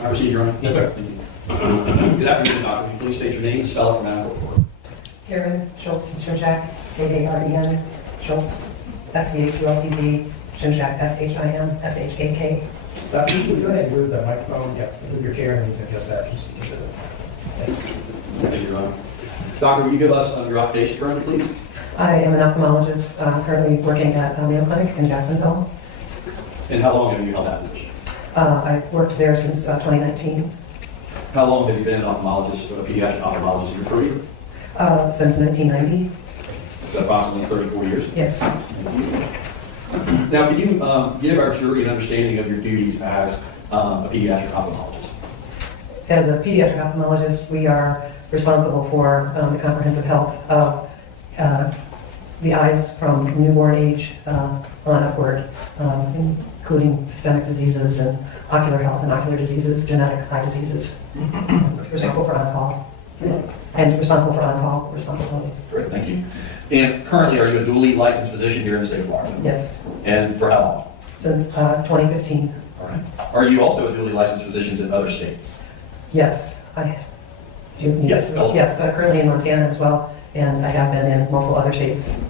I proceed, Your Honor. Yes, sir. Thank you. Good afternoon, Doctor. Can you please state your name, spell it for medical report? Karen Schultz from Shimshak, Karen Schultz, SCHULTZ, Shimshak, SHIMSHAK. Doctor, you can go ahead and move the microphone, move your chair, and you can adjust that if you speak into it. Thank you. Thank you, Your Honor. Doctor, will you give us your occupation currently, please? I am an ophthalmologist currently working at Mayo Clinic in Jacksonville. And how long have you held that position? I've worked there since 2019, How long have you been an ophthalmologist, a pediatric ophthalmologist in your career? since 1990. Is that approximately 34 years? Yes. Now, can you give our jury an understanding of your duties as a pediatric ophthalmologist? As a pediatric ophthalmologist, we are responsible for the comprehensive health of the eyes from newborn age on upward, including systemic diseases and ocular health and ocular diseases, genetic eye diseases. Responsible for on-call. And responsible for on-call responsibilities. Great, thank you. And currently, are you a duly licensed physician here in the state of Florida? Yes, And for how long? since 2015. All right. Are you also a duly licensed physician in other states? Yes, Yes, also. Yes, currently in Montana as well, and I have been in multiple other states.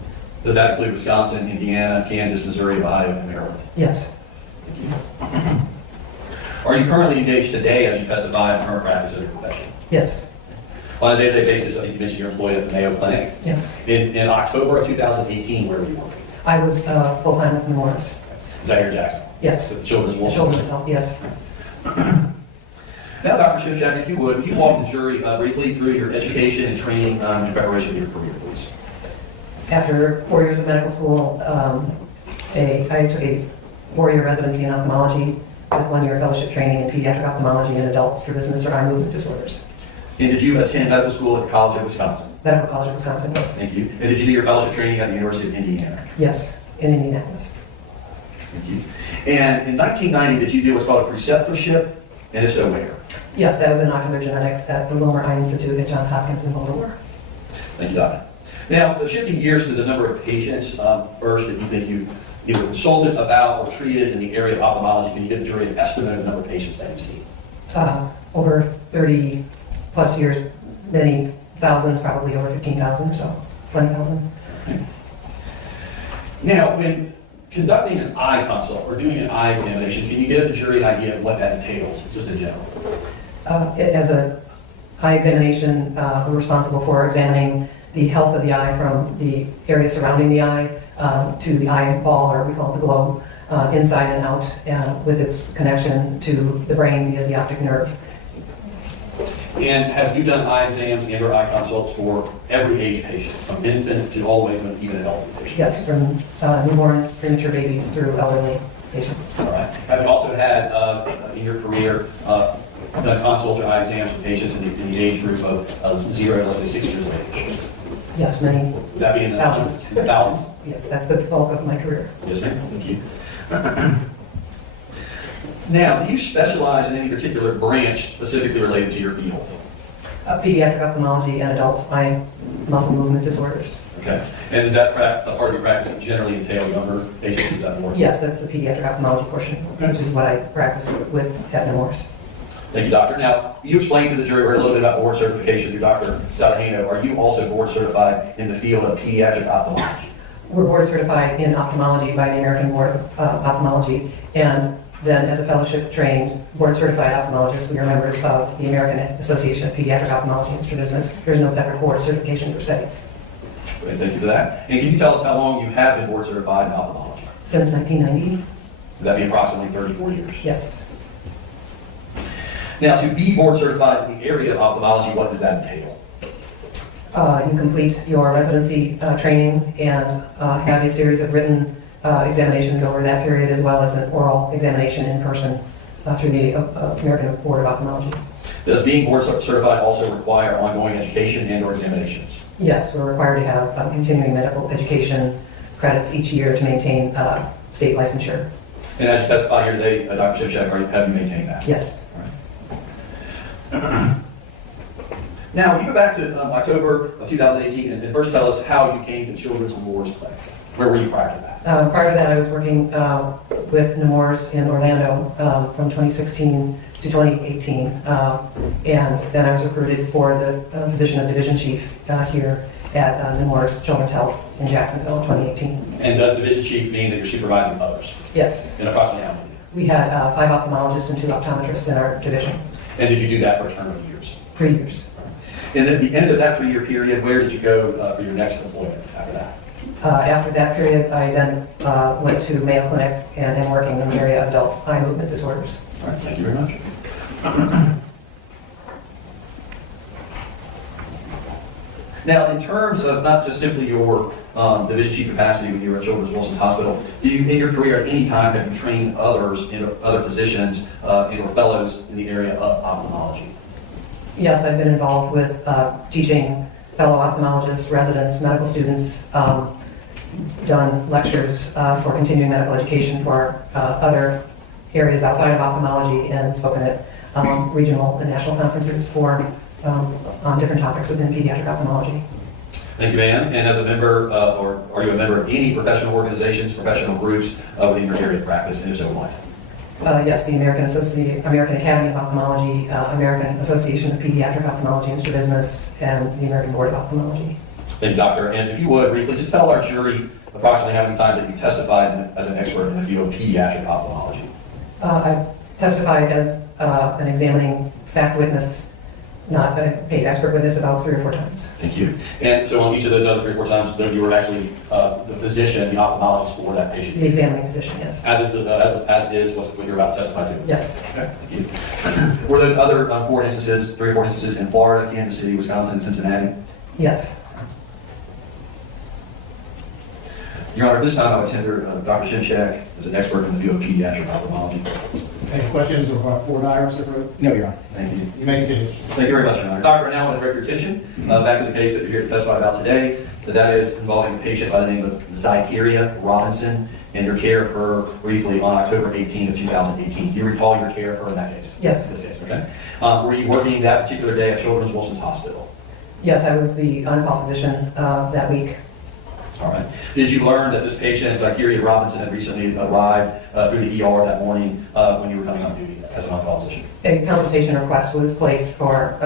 Does that include Wisconsin, Indiana, Kansas, Missouri, Ohio, and Maryland? Yes, Thank you. Are you currently engaged today as you testify in current practice of your profession? yes, On a day-to-day basis, I think you mentioned you're employed at the Mayo Clinic. yes. In October of 2018, where were you working? I was full-time with Memorials. Is that here in Jacksonville? Yes, At the Children's Wall? children's health, yes. Now, Dr. Shimshak, if you would you walk the jury briefly through your education and training in preparation for your career, please? After 4 years of medical school, I took a 4-year residency in ophthalmology with 1-year fellowship training in pediatric ophthalmology in adult strabismus or eye movement disorders. And did you attend medical school at the College of Wisconsin? Medical College of Wisconsin, yes. Thank you. And did you do your fellowship training at the University of Indiana? Yes, in Indianapolis. Thank you. And in 1990, did you do what's called a preceptorship? And if so, where? Yes, that was in ocular genetics at the Wilmer Eye Institute at Johns Hopkins in Baltimore. Thank you, Doctor. Now, shifting gears to the number of patients first that you think you either consulted about or treated in the area of ophthalmology, can you give the jury an estimate of the number of patients that you've seen? Over 30 plus years, many thousands, probably over 15,000 or so, 20,000. Now, when conducting an eye consult or doing an eye examination, can you give the jury an idea of what that entails, just in general? As an eye examination, we're responsible for examining the health of the eye from the area surrounding the eye to the eyeball, or we call it the globe, inside and out, with its connection to the brain via the optic nerve. And have you done eye exams and or eye consults for every age patient, from infant to all the way to even adult patients? Yes, from newborns, premature babies, through elderly patients. All right. Have you also had, in your career, done consults or eye exams for patients in the age group of 0 to, let's say, 6 years of age? Yes, many. Would that be in the Thousands. Thousands? Yes, that's the bulk of my career. Yes, ma'am. Thank you. Now, do you specialize in any particular branch specifically related to your field? Pediatric ophthalmology and adult eye muscle movement disorders. Okay. And is that a part of your practice that generally entail younger patients? Is that more? Yes, that's the pediatric ophthalmology portion, which is what I practice with at Cannimore. Thank you, Doctor. Now, you explained to the jury a little bit about board certification through Dr. Salahano. Are you also board certified in the field of pediatric ophthalmology? We're board certified in ophthalmology by the American Board of Ophthalmology, and then as a fellowship trained board certified ophthalmologist, we are members of the American Association of Pediatric Ophthalmology and Strabismus. There's no separate board certification per se. Great, thank you for that. And can you tell us how long you have been board certified in ophthalmology? Since 1990, Would that be approximately 34 years? yes. Now, to be board certified in the area of ophthalmology, what does that entail? You complete your residency training and have a series of written examinations over that period, as well as an oral examination in person through the American Board of Ophthalmology. Does being board certified also require ongoing education and or examinations? Yes, we're required to have continuing medical education credits each year to maintain state licensure. And as you testify here today, Dr. Shimshak, have you maintained that? Yes. Now, we go back to October of 2018, and first tell us how you came to Children's Memorials Clinic. Where were you prior to that? Prior to that, I was working with Cannimore's in Orlando from 2016 to 2018. And then I was recruited for the position of division chief here at Cannimore's Children's Health in Jacksonville in 2018. And does division chief mean that you're supervising others? Yes. And approximately how many? We had 5 ophthalmologists and 2 optometrists in our division. And did you do that for a term of years? 3 years. And at the end of that 3-year period, where did you go for your next employment after that? After that period, I then went to Mayo Clinic and am working in the area of adult eye movement disorders. All right, thank you very much. Now, in terms of not just simply your division chief capacity when you were at Children's Wilson's Hospital, do you, in your career at any time, have you trained others, other physicians or fellows in the area of ophthalmology? Yes, I've been involved with teaching fellow ophthalmologists, residents, medical students, done lectures for continuing medical education for other areas outside of ophthalmology, and spoken at regional and national conferences for on different topics within pediatric ophthalmology. Thank you, ma'am. And as a member, or are you a member of any professional organizations, professional groups within your area of practice, and if so, what? Yes, the American Academy of Ophthalmology, American Association of Pediatric Ophthalmology and Strabismus, and the American Board of Ophthalmology. Thank you, doctor. And if you would, briefly, just tell our jury approximately how many times that you testified as an expert in the field of pediatric ophthalmology. I've testified as an examining fact witness, not a paid expert witness, about 3 or 4 times. Thank you. And so on each of those other 3 or 4 times, you were actually the physician, the ophthalmologist for that patient. The examining physician, yes. As is what you're about to testify to. Yes. Okay, thank you. Were those other 3 or 4 instances in Florida, Kansas City, Wisconsin, and Cincinnati? Yes. Your Honor, at this time I would tender Dr. Shimshak as an expert in the field of pediatric ophthalmology. Any questions of Board Iris? No, Your Honor. Thank you. You may continue. Thank you very much, Your Honor. Doctor, I now want to direct your attention back to the case that you're here to testify about today. That is involving a patient by the name of Zykerria Robinson and your care of her briefly on October 18 of 2018. Do you recall your care of her in that case? Yes. This case, okay. Were you working that particular day at Children's Wilson's Hospital? Yes, I was the on-call physician that week. All right. Did you learn that this patient, Zykerria Robinson, had recently arrived through the ER that morning when you were coming on duty as an on-call physician? A consultation request was placed for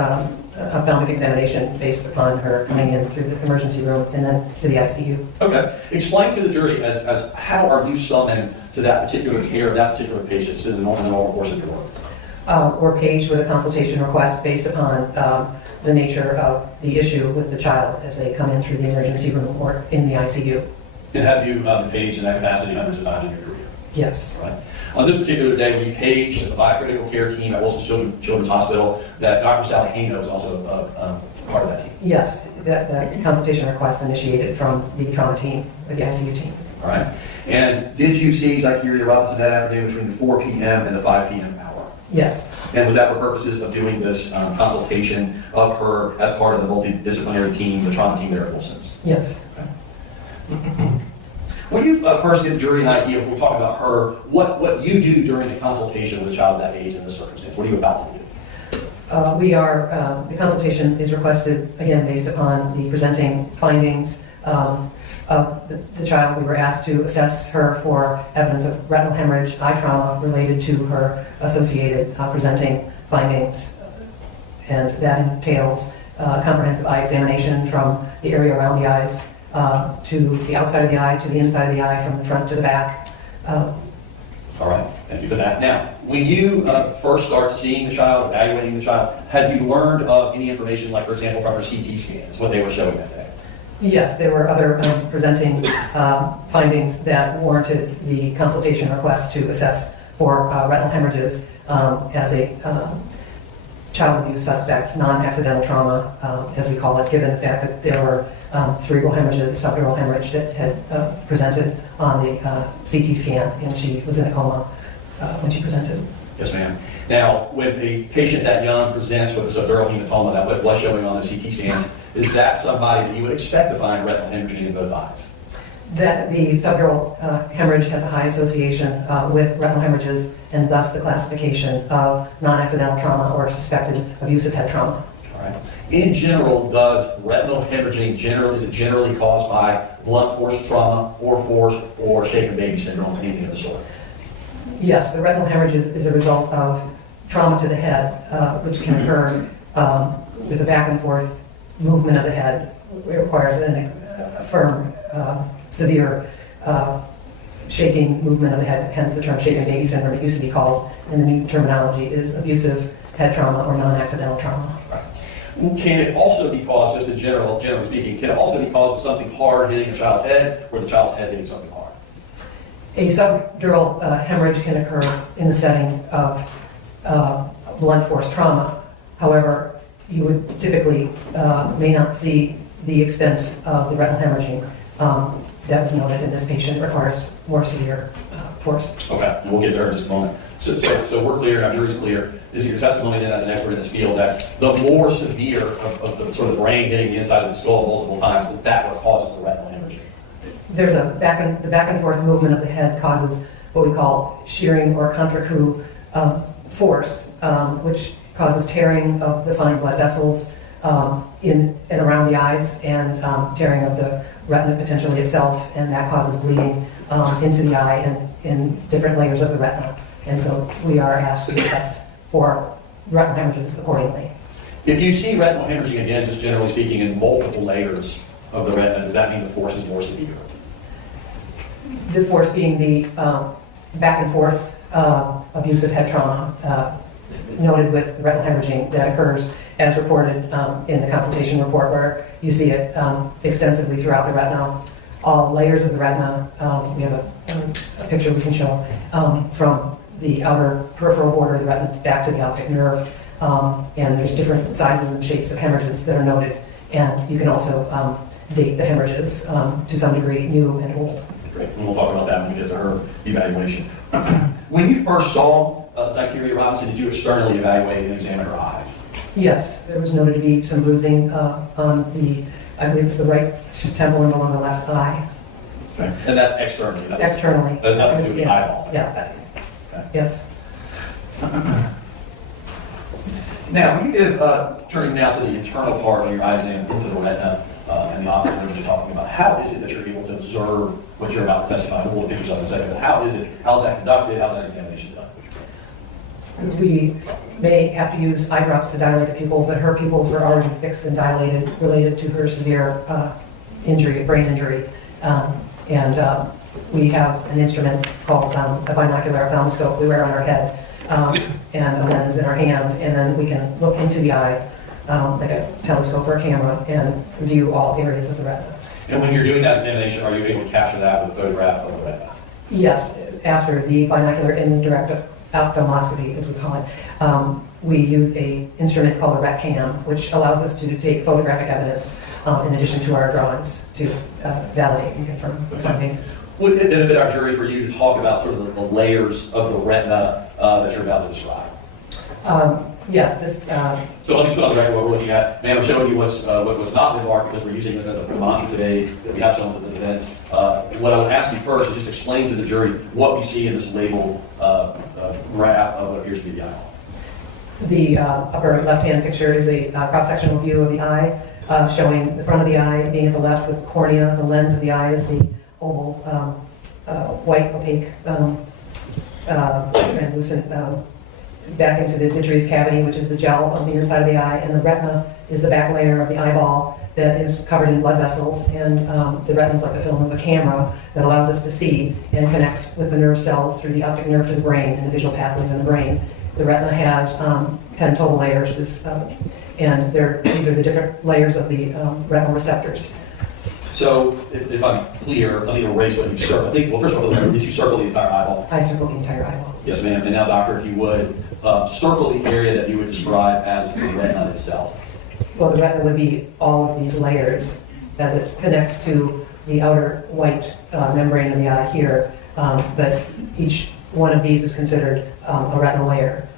ophthalmic examination based upon her coming in through the emergency room and then to the ICU. Okay. Explain to the jury as how are you summoned to that particular care of that particular patient in the normal course of your work? We're paged with a consultation request based upon the nature of the issue with the child as they come in through the emergency room or in the ICU. And have you been paged in that capacity hundreds of times in your career? Yes. Right. On this particular day, we paged the biocritical care team at Wilson's Children's Hospital that Dr. Sally Hano was also part of that team. Yes, that consultation request initiated from the trauma team or the ICU team. All right. And did you see Zykerria Robinson that afternoon between the 4 p.m. and the 5 p.m. hour? Yes. And was that for purposes of doing this consultation of her as part of the multidisciplinary team, the trauma team there at Wilson's? Yes. Okay. Will you first give the jury an idea, if we're talking about her, what you do during a consultation with a child of that age in this circumstance? What are you about to do? The consultation is requested, again, based upon the presenting findings of the child. We were asked to assess her for evidence of retinal hemorrhage, eye trauma related to her associated presenting findings. And that entails comprehensive eye examination from the area around the eyes to the outside of the eye, to the inside of the eye, from the front to the back. All right, thank you for that. Now, when you first start seeing the child, evaluating the child, had you learned of any information, like, for example, from her CT scans, what they were showing that day? Yes, there were other presenting findings that warranted the consultation request to assess for retinal hemorrhages as a child abuse suspect, non-accidental trauma, as we call it, given the fact that there were cerebral hemorrhages, a subdural hemorrhage that had presented on the CT scan, and she was in a coma when she presented. Yes, ma'am. Now, when a patient that young presents with a subdural hematoma, that was showing on the CT scans, is that somebody that you would expect to find retinal hemorrhaging in both eyes? That the subdural hemorrhage has a high association with retinal hemorrhages, and thus the classification of non-accidental trauma or suspected abusive head trauma. All right. In general, does retinal hemorrhaging is it generally caused by blunt force trauma or force or shaken baby syndrome, anything of the sort? Yes, the retinal hemorrhage is a result of trauma to the head, which can occur with a back and forth movement of the head. It requires a firm, severe shaking movement of the head, hence the term shaken baby syndrome. It used to be called, and the new terminology is abusive head trauma or non-accidental trauma. Can it also be caused, just in general, generally speaking, can it also be caused with something hard hitting a child's head or the child's head hitting something hard? A subdural hemorrhage can occur in the setting of blunt force trauma. However, you would typically may not see the extent of the retinal hemorrhaging that was noted in this patient. It requires more severe force. Okay, and we'll get there in just a moment. So we're clear, and our jury's clear. Is it your testimony then, as an expert in this field, that the more severe of the sort of brain hitting the inside of the skull multiple times, is that what causes the retinal hemorrhage? There's the back and forth movement of the head causes what we call shearing or contre-coup force, which causes tearing of the fine blood vessels in and around the eyes, and tearing of the retina potentially itself, and that causes bleeding into the eye and in different layers of the retina. And so we are asked to assess for retinal hemorrhages accordingly. If you see retinal hemorrhaging, again, just generally speaking, in multiple layers of the retina, does that mean the force is more severe? The force being the back and forth abusive head trauma noted with retinal hemorrhaging that occurs as reported in the consultation report, where you see it extensively throughout the retina, all layers of the retina. We have a picture we can show from the outer peripheral border of the retina back to the optic nerve, and there's different sizes and shapes of hemorrhages that are noted, and you can also date the hemorrhages to some degree, new and old. Great, and we'll talk about that when we get to her evaluation. When you first saw Zykerria Robinson, did you externally evaluate and examine her eyes? Yes, there was noted to be some bruising on the, I believe it's the right temple and below the left eye. Okay. And that's externally? Externally. That has nothing to do with the eyeballs? Yeah. Okay. Yes. Now, when you give, turning now to the internal part of your eye exam into the retina and the optic nerve that you're talking about, how is it that you're able to observe what you're about to testify? We'll pictures of in a second, but how's that conducted? How's that examination done? We may have to use eye drops to dilate the pupil, but her pupils were already fixed and dilated related to her severe injury, brain injury. And we have an instrument called a binocular ophthalmoscope we wear on our head, and a lens in our hand, and then we can look into the eye like a telescope or a camera and view all areas of the retina. And when you're doing that examination, are you able to capture that with a photograph of the retina? Yes, after the binocular indirect ophthalmoscopy, as we call it, we use a instrument called a ret cam, which allows us to take photographic evidence in addition to our drawings to validate and confirm the findings. Would it benefit our jury for you to talk about sort of the layers of the retina that you're about to describe? Yes, this. So let me put on the record what we're looking at. Ma'am, I'm showing you what's not been marked because we're using this as a demonstrative today that we have shown at the event. What I would ask you first is just explain to the jury what we see in this labeled graph of what appears to be the eyeball. The upper left-hand picture is a cross-sectional view of the eye, showing the front of the eye being at the left with cornea. The lens of the eye is the oval, white, opaque, translucent back into the vitreous cavity, which is the gel on the inside of the eye, and the retina is the back layer of the eyeball that is covered in blood vessels, and the retina is like the film of a camera that allows us to see and connects with the nerve cells through the optic nerve to the brain and the visual pathways in the brain. The retina has 10 total layers, and these are the different layers of the retinal receptors. So, if I'm clear, let me erase what you circled. Well, first of all, did you circle the entire eyeball? I circled the entire eyeball. Yes, ma'am. And now, doctor, if you would, circle the area that you would describe as the retina itself. Well, the retina would be all of these layers as it connects to the outer white membrane of the eye here, but each one of these is considered a retinal layer.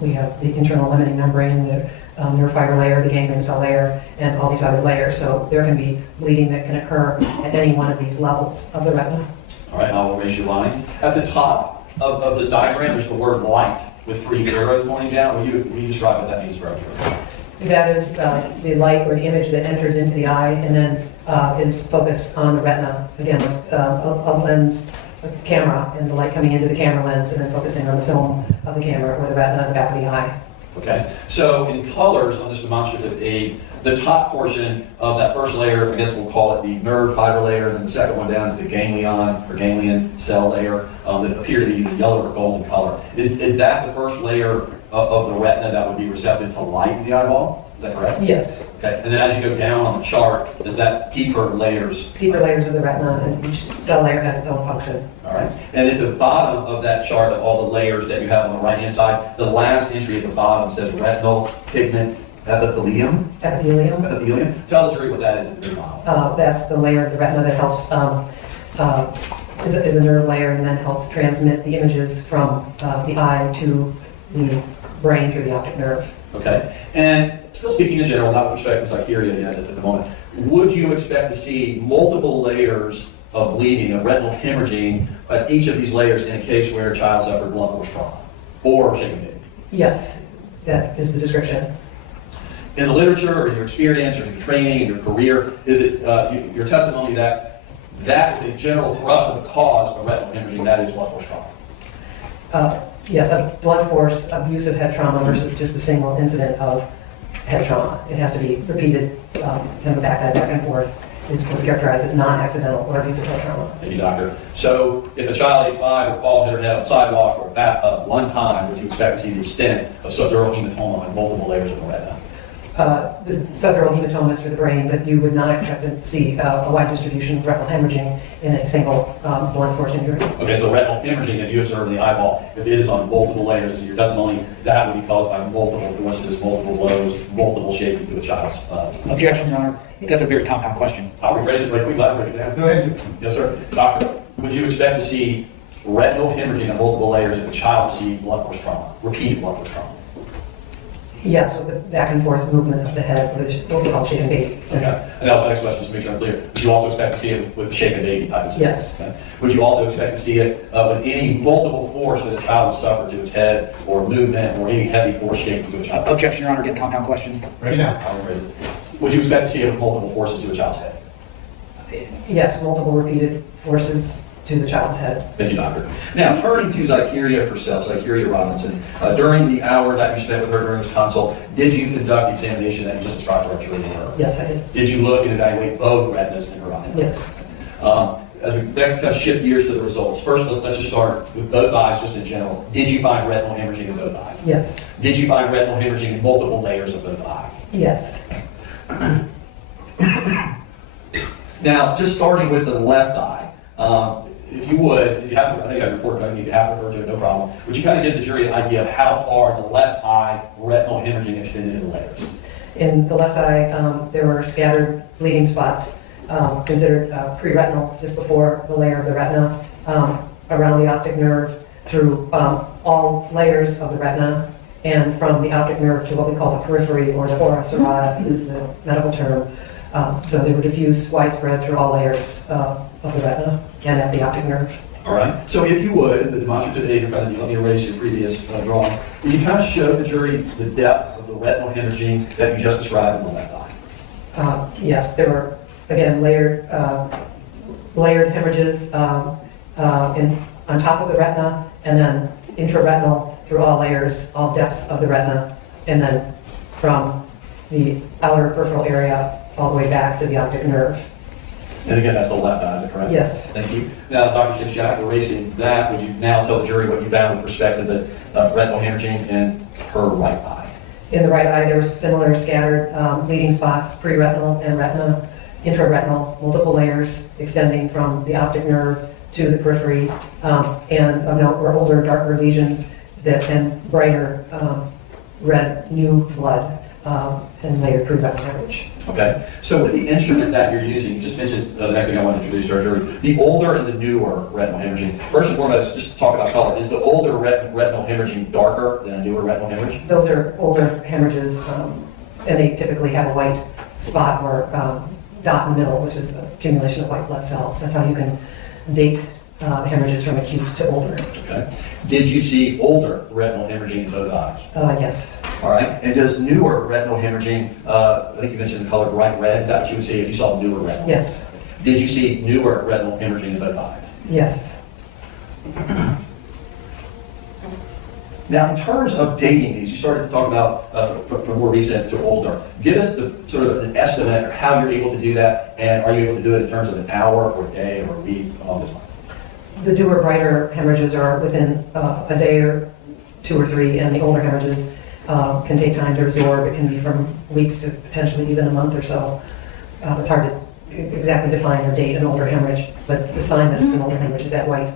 We have the internal limiting membrane, the nerve fiber layer, the ganglion cell layer, and all these other layers. So there can be bleeding that can occur at any one of these levels of the retina. All right, I'll erase your lines. At the top of this diagram, there's the word light with 3 arrows pointing down. Will you describe what that means for our jury? That is the light or the image that enters into the eye and then is focused on the retina. Again, a lens, a camera, and the light coming into the camera lens and then focusing on the film of the camera or the retina at the back of the eye. Okay, so in colors on this demonstrative aid, the top portion of that first layer, I guess we'll call it the nerve fiber layer, then the second one down is the ganglion cell layer that appear to be yellow or golden color. Is that the first layer of the retina that would be receptive to light in the eyeball? Is that correct? Yes. Okay, and then as you go down on the chart, is that deeper layers? Deeper layers of the retina, and each cell layer has its own function. All right, and at the bottom of that chart of all the layers that you have on the right-hand side, the last entry at the bottom says retinal pigment epithelium. Epithelium. Tell the jury what that is in the model. That's the layer of the retina that helps, is a nerve layer and then helps transmit the images from the eye to the brain through the optic nerve. Okay, and still speaking in general, not with respect to Zykerria yet at the moment, would you expect to see multiple layers of bleeding, of retinal hemorrhaging at each of these layers in a case where a child suffered blunt force trauma or shaken baby? Yes, that is the description. In the literature, or in your experience, or in your training, in your career, is it your testimony that that is a general thrust of the cause of retinal hemorrhaging, that is blunt force trauma? Yes, a blunt force abusive head trauma versus just a single incident of head trauma. It has to be repeated, kind of back and forth is what's characterized as non-accidental or abusive head trauma. Thank you, doctor. So if a child age 5 would fall, hit her head on the sidewalk or a bathtub one time, would you expect to see the extent of subdural hematoma in multiple layers of the retina? The subdural hematoma is for the brain, but you would not expect to see a wide distribution of retinal hemorrhaging in a single blunt force injury. Okay, so retinal hemorrhaging that you observe in the eyeball, if it is on multiple layers, as your testimony, that would be caused by multiple forces, multiple blows, multiple shaking to a child's. Objection, Your Honor. That's a very compound question. I'll rephrase it, quickly, let me break it down. Go ahead. Yes, sir. Doctor, would you expect to see retinal hemorrhaging on multiple layers if a child received blunt force trauma, repeated blunt force trauma? Yes, with the back and forth movement of the head, what we call shaken baby syndrome. Okay. And that was my next question, just to make sure I'm clear. Would you also expect to see it with shaken baby type of syndrome? Yes. Okay. Would you also expect to see it with any multiple force that a child would suffer to its head, or movement, or any heavy force shaking to a child? Objection, Your Honor. Again, compound question. Ready now. I'll rephrase it. Would you expect to see it with multiple forces to a child's head? Yes, multiple repeated forces to the child's head. Thank you, doctor. Now, turning to Zykerria herself, Zykerria Robinson, during the hour that you spent with her during this consult, did you conduct the examination that you just described to our jury with her? Yes, I did. Did you look and evaluate both retinas in her eye? Yes. As we next kind of shift gears to the results, first let's just start with both eyes just in general. Did you find retinal hemorrhaging in both eyes? Yes. Did you find retinal hemorrhaging in multiple layers of both eyes? Yes. Now, just starting with the left eye, if you would, if you have, I think I report, but if you have to refer to it, no problem. Would you kind of give the jury an idea of how far the left eye retinal hemorrhaging extended in the layers? In the left eye, there were scattered bleeding spots considered pre-retinal just before the layer of the retina, around the optic nerve, through all layers of the retina, and from the optic nerve to what we call the periphery, or the ora serrata is the medical term. So they were diffused widespread through all layers of the retina and at the optic nerve. All right. So if you would, in the demonstrative aid in front of you, let me erase your previous drawing. Would you kind of show the jury the depth of the retinal hemorrhaging that you just described in the left eye? Yes, there were, again, layered hemorrhages on top of the retina, and then intraretinal through all layers, all depths of the retina, and then from the outer peripheral area all the way back to the optic nerve. And again, that's the left eye, is that correct? Yes. Thank you. Now, Dr. Shinshak, erasing that, would you now tell the jury what you found with respect to the retinal hemorrhaging in her right eye? In the right eye, there were similar scattered bleeding spots, pre-retinal and retina, intraretinal, multiple layers extending from the optic nerve to the periphery, and were older, darker lesions and brighter red new blood and layered pre-retinal hemorrhage. Okay. So with the instrument that you're using, you just mentioned the next thing I want to introduce to our jury, the older and the newer retinal hemorrhaging. First and foremost, just talk about color. Is the older retinal hemorrhaging darker than a newer retinal hemorrhage? Those are older hemorrhages, and they typically have a white spot or dot in the middle, which is an accumulation of white blood cells. That's how you can date hemorrhages from acute to older. Okay. Did you see older retinal hemorrhaging in both eyes? Yes. All right. And does newer retinal hemorrhaging, I think you mentioned the color bright red, is that what you would see if you saw newer retinal? Yes. Did you see newer retinal hemorrhaging in both eyes? Yes. Now, in terms of dating these, you started to talk about from more recent to older. Give us the sort of an estimate or how you're able to do that, and are you able to do it in terms of an hour or day or a week, along those lines? The newer, brighter hemorrhages are within a day or 2 or 3, and the older hemorrhages can take time to absorb. It can be from weeks to potentially even a month or so. It's hard to exactly define or date an older hemorrhage, but the sign that it's an older hemorrhage is that white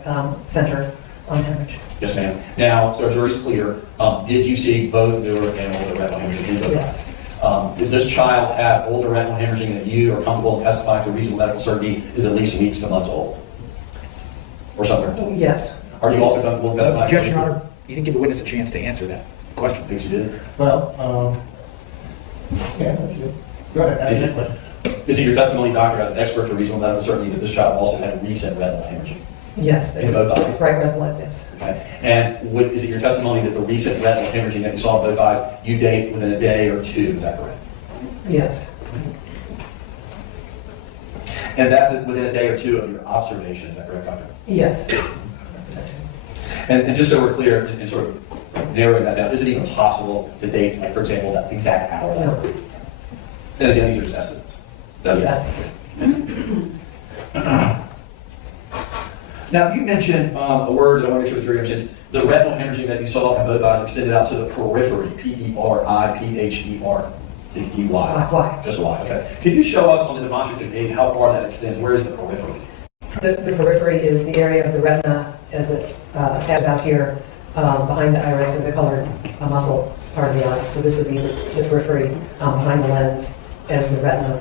center on hemorrhage. Yes, ma'am. Now, so our jury's clear. Did you see both newer and older retinal hemorrhaging in both Yes. eyes? Did this child have older retinal hemorrhaging that you are comfortable in testifying to reasonable medical certainty is at least weeks to months old? Or something? Yes. Are you also comfortable in testifying? Objection, Your Honor. You didn't give the witness a chance to answer that question. I think you did. Well, yeah, that's good. Go ahead, ask the next question. Is it your testimony, doctor, as an expert to reasonable medical certainty that this child also had recent retinal hemorrhaging? Yes. In both eyes? Bright red blood, yes. Okay. And is it your testimony that the recent retinal hemorrhaging that you saw in both eyes, you date within a day or 2? Is that correct? Yes. And that's within a day or 2 of your observation. Is that correct, doctor? Yes. And just so we're clear and sort of narrowing that down, is it even possible to date, like, for example, that exact hour? No. And again, these are just estimates. Is that Yes. Now, you mentioned a word that I want to make sure is very understood. The retinal hemorrhaging that you saw in both eyes extended out to the periphery, P-E-R-I-P-H-E-R-E-Y. Why? Just a Y, okay. Could you show us on the demonstrative aid how far that extends? Where is the periphery? The periphery is the area of the retina as it tabs out here behind the iris or the colored muscle part of the eye. So this would be the periphery behind the lens as the retina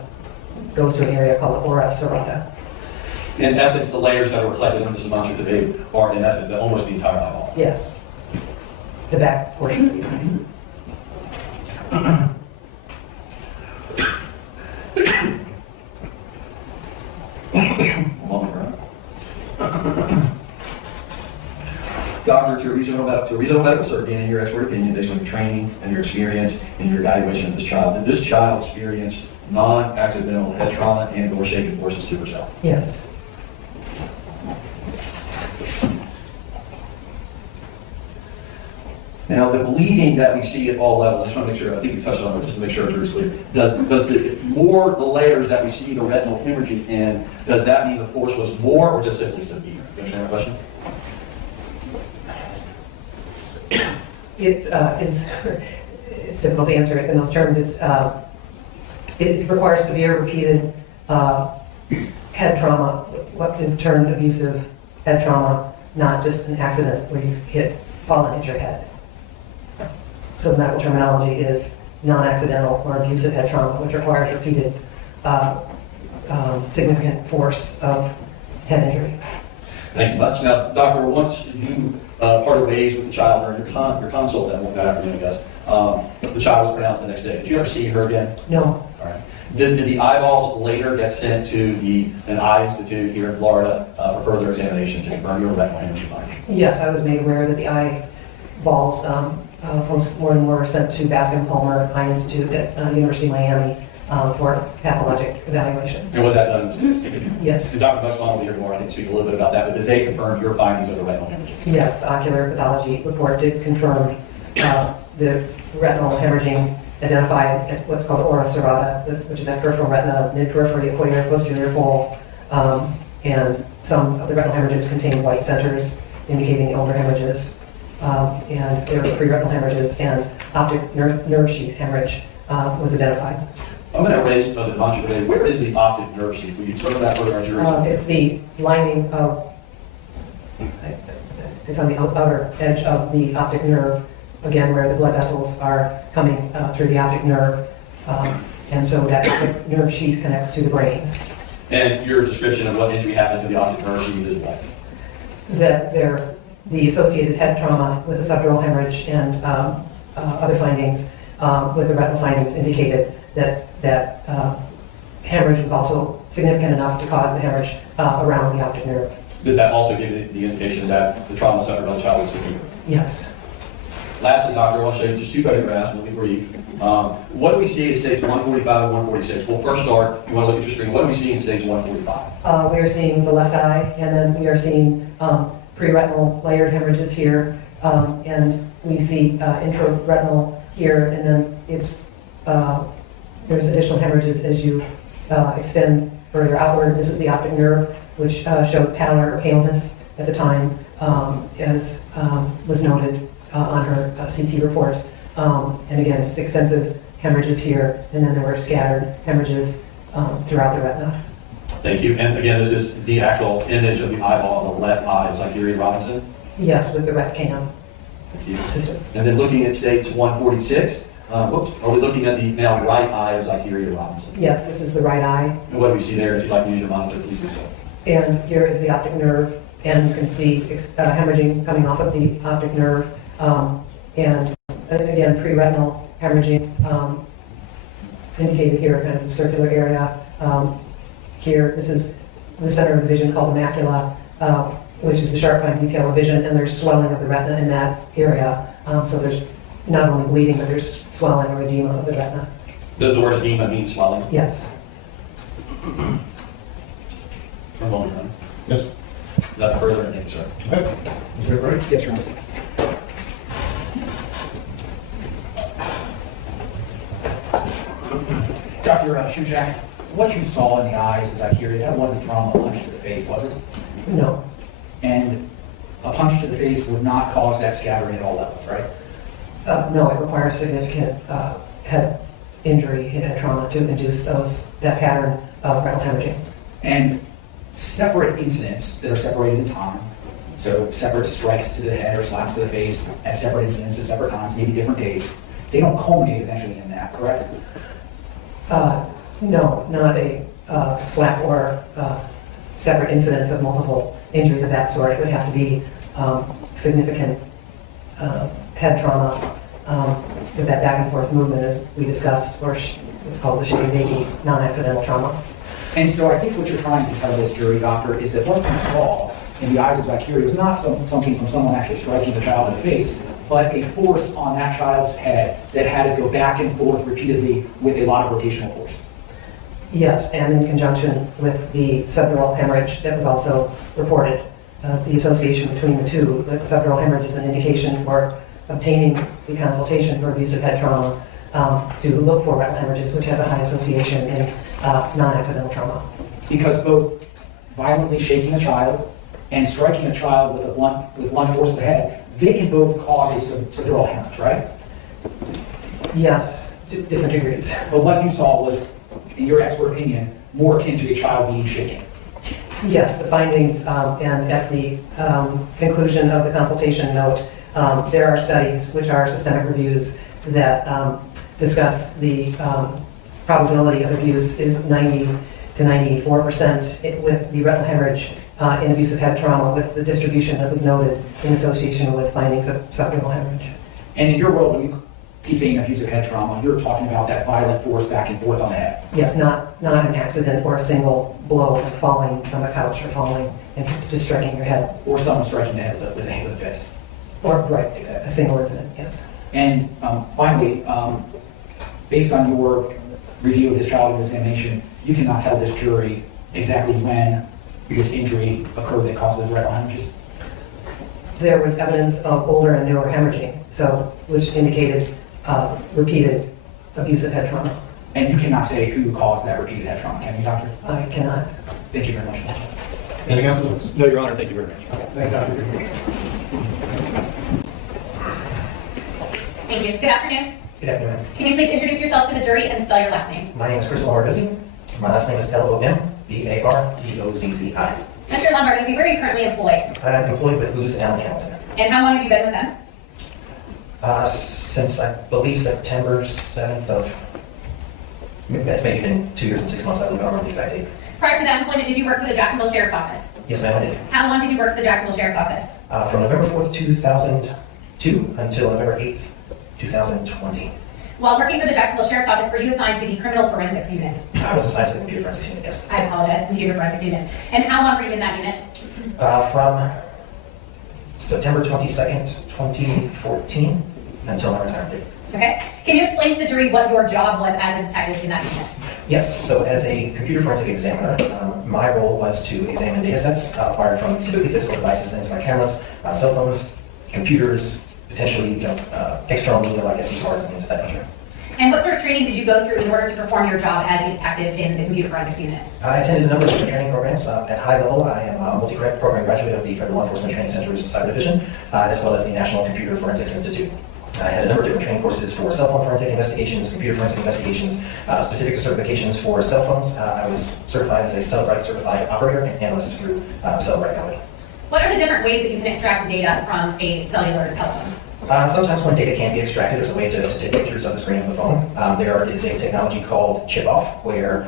goes to an area called the ora serrata. In essence, the layers that are reflected in this demonstrative aid are, in essence, almost the entire eyeball. Yes. The back portion of the eye. Doctor, to a reasonable medical certainty and in your expert opinion, based on your training and your experience and your evaluation of this child, did this child experience non-accidental head trauma and or shaken forces to herself? Yes. Now, the bleeding that we see at all levels, I just want to make sure, I think we touched on it just to make sure it's clear. Does the more the layers that we see the retinal hemorrhaging in, does that mean the force was more or just simply severe? You understand my question? It's difficult to answer it in those terms. It requires severe, repeated head trauma, what is termed abusive head trauma, not just an accident where you fall and hit your head. So the medical terminology is non-accidental or abusive head trauma, which requires repeated significant force of head injury. Thank you much. Now, doctor, once you parted ways with the child during your consult that afternoon, I guess, the child was pronounced the next day. Did you ever see her again? No. All right. Did the eyeballs later get sent to an eye institute here in Florida for further examination to confirm your retinal hemorrhage finding? Yes, I was made aware that the eyeballs were sent to Bascom Palmer Eye Institute at University of Miami for pathologic evaluation. And was that done in this case? Yes. Dr. Buxbaum will be here tomorrow, I think, to speak a little bit about that, but did they confirm your findings of the retinal hemorrhage? Yes, the ocular pathology report did confirm the retinal hemorrhaging identified at what's called the ora serrata, which is at peripheral retina, mid-periphery, equator, posterior pole, and some of the retinal hemorrhages contain white centers, indicating the older hemorrhages, and there were pre-retinal hemorrhages, and optic nerve sheath hemorrhage was identified. I'm going to raise the demonstrative. Where is the optic nerve sheath? Will you sort of that further on juries? It's the lining of, it's on the outer edge of the optic nerve, again, where the blood vessels are coming through the optic nerve, and so that the nerve sheath connects to the brain. And your description of what injury happened to the optic nerve sheath is what? That the associated head trauma with the subdural hemorrhage and other findings with the retinal findings indicated that hemorrhage was also significant enough to cause the hemorrhage around the optic nerve. Does that also give you the indication that the trauma suffered by the child is severe? Yes. Lastly, doctor, I want to show you just two photographs, and we'll be brief. What do we see in states 145 and 146? We'll first start, you want to look at your screen, what do we see in states 145? We are seeing the left eye, and then we are seeing preretinal layered hemorrhages here, and we see intraretinal here, and then there's additional hemorrhages as you extend further outward. This is the optic nerve, which showed pallor or paleness at the time, as was noted on her CT report. And again, just extensive hemorrhages here, and then there were scattered hemorrhages throughout the retina. Thank you. And again, this is the actual image of the eyeball of the left eye of Zykerria Robinson. Yes, with the RetCam Thank you. system. And then looking at states 146, are we looking at the now right eye of Zykerria Robinson? Yes, this is the right eye, And what do we see there? If you'd like to use your monitor, please do so. and here is the optic nerve, and you can see hemorrhaging coming off of the optic nerve, and again, preretinal hemorrhaging indicated here, kind of the circular area. Here, this is the center of the vision called the macula, which is the sharp, fine detail of vision, and there's swelling of the retina in that area. So there's not only bleeding, but there's swelling or edema of the retina. Does the word edema mean swelling? Yes. For a moment, Ron. Yes. Nothing further, thank you, sir. Okay. Is that right? Yes, Your Honor. Dr. Shujak, what you saw in the eyes of Zykerria, that wasn't from a punch to the face, was it? No. And a punch to the face would not cause that scattering at all levels, right? No, it requires significant head injury, head trauma to induce that pattern of retinal hemorrhaging. And separate incidents that are separated in time, so separate strikes to the head or slaps to the face at separate incidents at separate times, maybe different days, they don't culminate eventually in that, correct? No, not a slap or separate incidents of multiple injuries of that sort. It would have to be significant head trauma with that back and forth movement, as we discussed, or it's called the shiggy non-accidental trauma. And so I think what you're trying to tell this jury, doctor, is that what you saw in the eyes of Zykerria was not something from someone actually striking the child in the face, but a force on that child's head that had it go back and forth repeatedly with a lot of rotational force. Yes, and in conjunction with the subdural hemorrhage that was also reported. The association between the two, the subdural hemorrhage is an indication for obtaining the consultation for abusive head trauma to look for retinal hemorrhages, which has a high association in non-accidental trauma. Because both violently shaking a child and striking a child with blunt force to the head, they can both cause a subdural hemorrhage, right? Yes, to different degrees. But what you saw was, in your expert opinion, more akin to a child being shaken. Yes, the findings, and at the conclusion of the consultation note, there are studies, which are systemic reviews, that discuss the probability of abuse is 90 to 94% with the retinal hemorrhage in abusive head trauma, with the distribution that was noted in association with findings of subdural hemorrhage. And in your world, when you keep saying abusive head trauma, you're talking about that violent force back and forth on the head. Yes, not an accident or a single blow, like falling from a couch or falling and just striking your head. Or someone striking the head with a fist. Or, right, a single incident, yes. And finally, based on your review of this child examination, you cannot tell this jury exactly when this injury occurred that caused those retinal hemorrhages. There was evidence of older and newer hemorrhaging, which indicated repeated abusive head trauma. And you cannot say who caused that repeated head trauma, can you, doctor? I cannot. Thank you very much. Anything else? No, Your Honor, thank you very much. Thank you, Dr. Thank you. Good afternoon. Good afternoon. Can you please introduce yourself to the jury and spell your last name? My name is Chris Lombardozzi. My last name is Lombardozzi. Mr. Lombardozzi, where are you currently employed? I'm employed with Booz Allen Hamilton. And how long have you been with them? Since I believe September 7th of, that's maybe been 2 years and 6 months, I believe. I don't remember the exact date. Prior to that employment, did you work for the Jacksonville Sheriff's Office? Yes, ma'am, I did. How long did you work for the Jacksonville Sheriff's Office? From November 4th, 2002 until November 8th, 2020. While working for the Jacksonville Sheriff's Office, were you assigned to the criminal forensics unit? I was assigned to the computer forensics unit, yes. I apologize, computer forensic unit. And how long were you in that unit? From September 22nd, 2014 until my retirement date. Okay. Can you explain to the jury what your job was as a detective in that unit? Yes, so as a computer forensic examiner, my role was to examine data sets acquired from typically physical devices, things like cameras, cell phones, computers, potentially external media like SD cards and things of that nature. And what sort of training did you go through in order to perform your job as a detective in the computer forensics unit? I attended a number of different training programs. At high level, I am a multi-credit program graduate of the Federal Law Enforcement Training Center's Cyber Division, as well as the National Computer Forensics Institute. I had a number of different training courses for cell phone forensic investigations, computer forensic investigations, specific to certifications for cell phones. I was certified as a Cellebrite certified operator and analyst through Cellebrite company. What are the different ways that you can extract data from a cellular telephone? Sometimes when data can be extracted, there's a way to take pictures of the screen of the phone. There is a technology called chip-off, where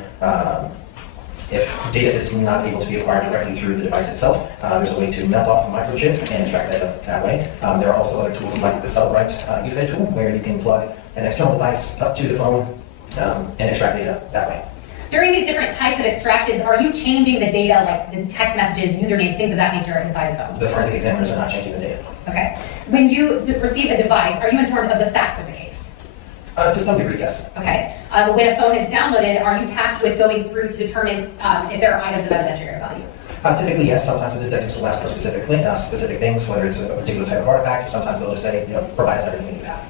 if data is not able to be acquired directly through the device itself, there's a way to melt off the microchip and extract data that way. There are also other tools like the Cellebrite UFED tool, where you can plug an external device up to the phone and extract data that way. During these different types of extractions, are you changing the data, like the text messages, usernames, things of that nature inside the phone? The forensic examiners are not changing the data. Okay. When you receive a device, are you informed of the facts of the case? To some degree, yes. Okay. When a phone is downloaded, are you tasked with going through to determine if there are items of evidentiary value? Typically, yes. Sometimes the detectives will ask for specific things, whether it's a particular type of artifact, or sometimes they'll just say, provide us everything that you have.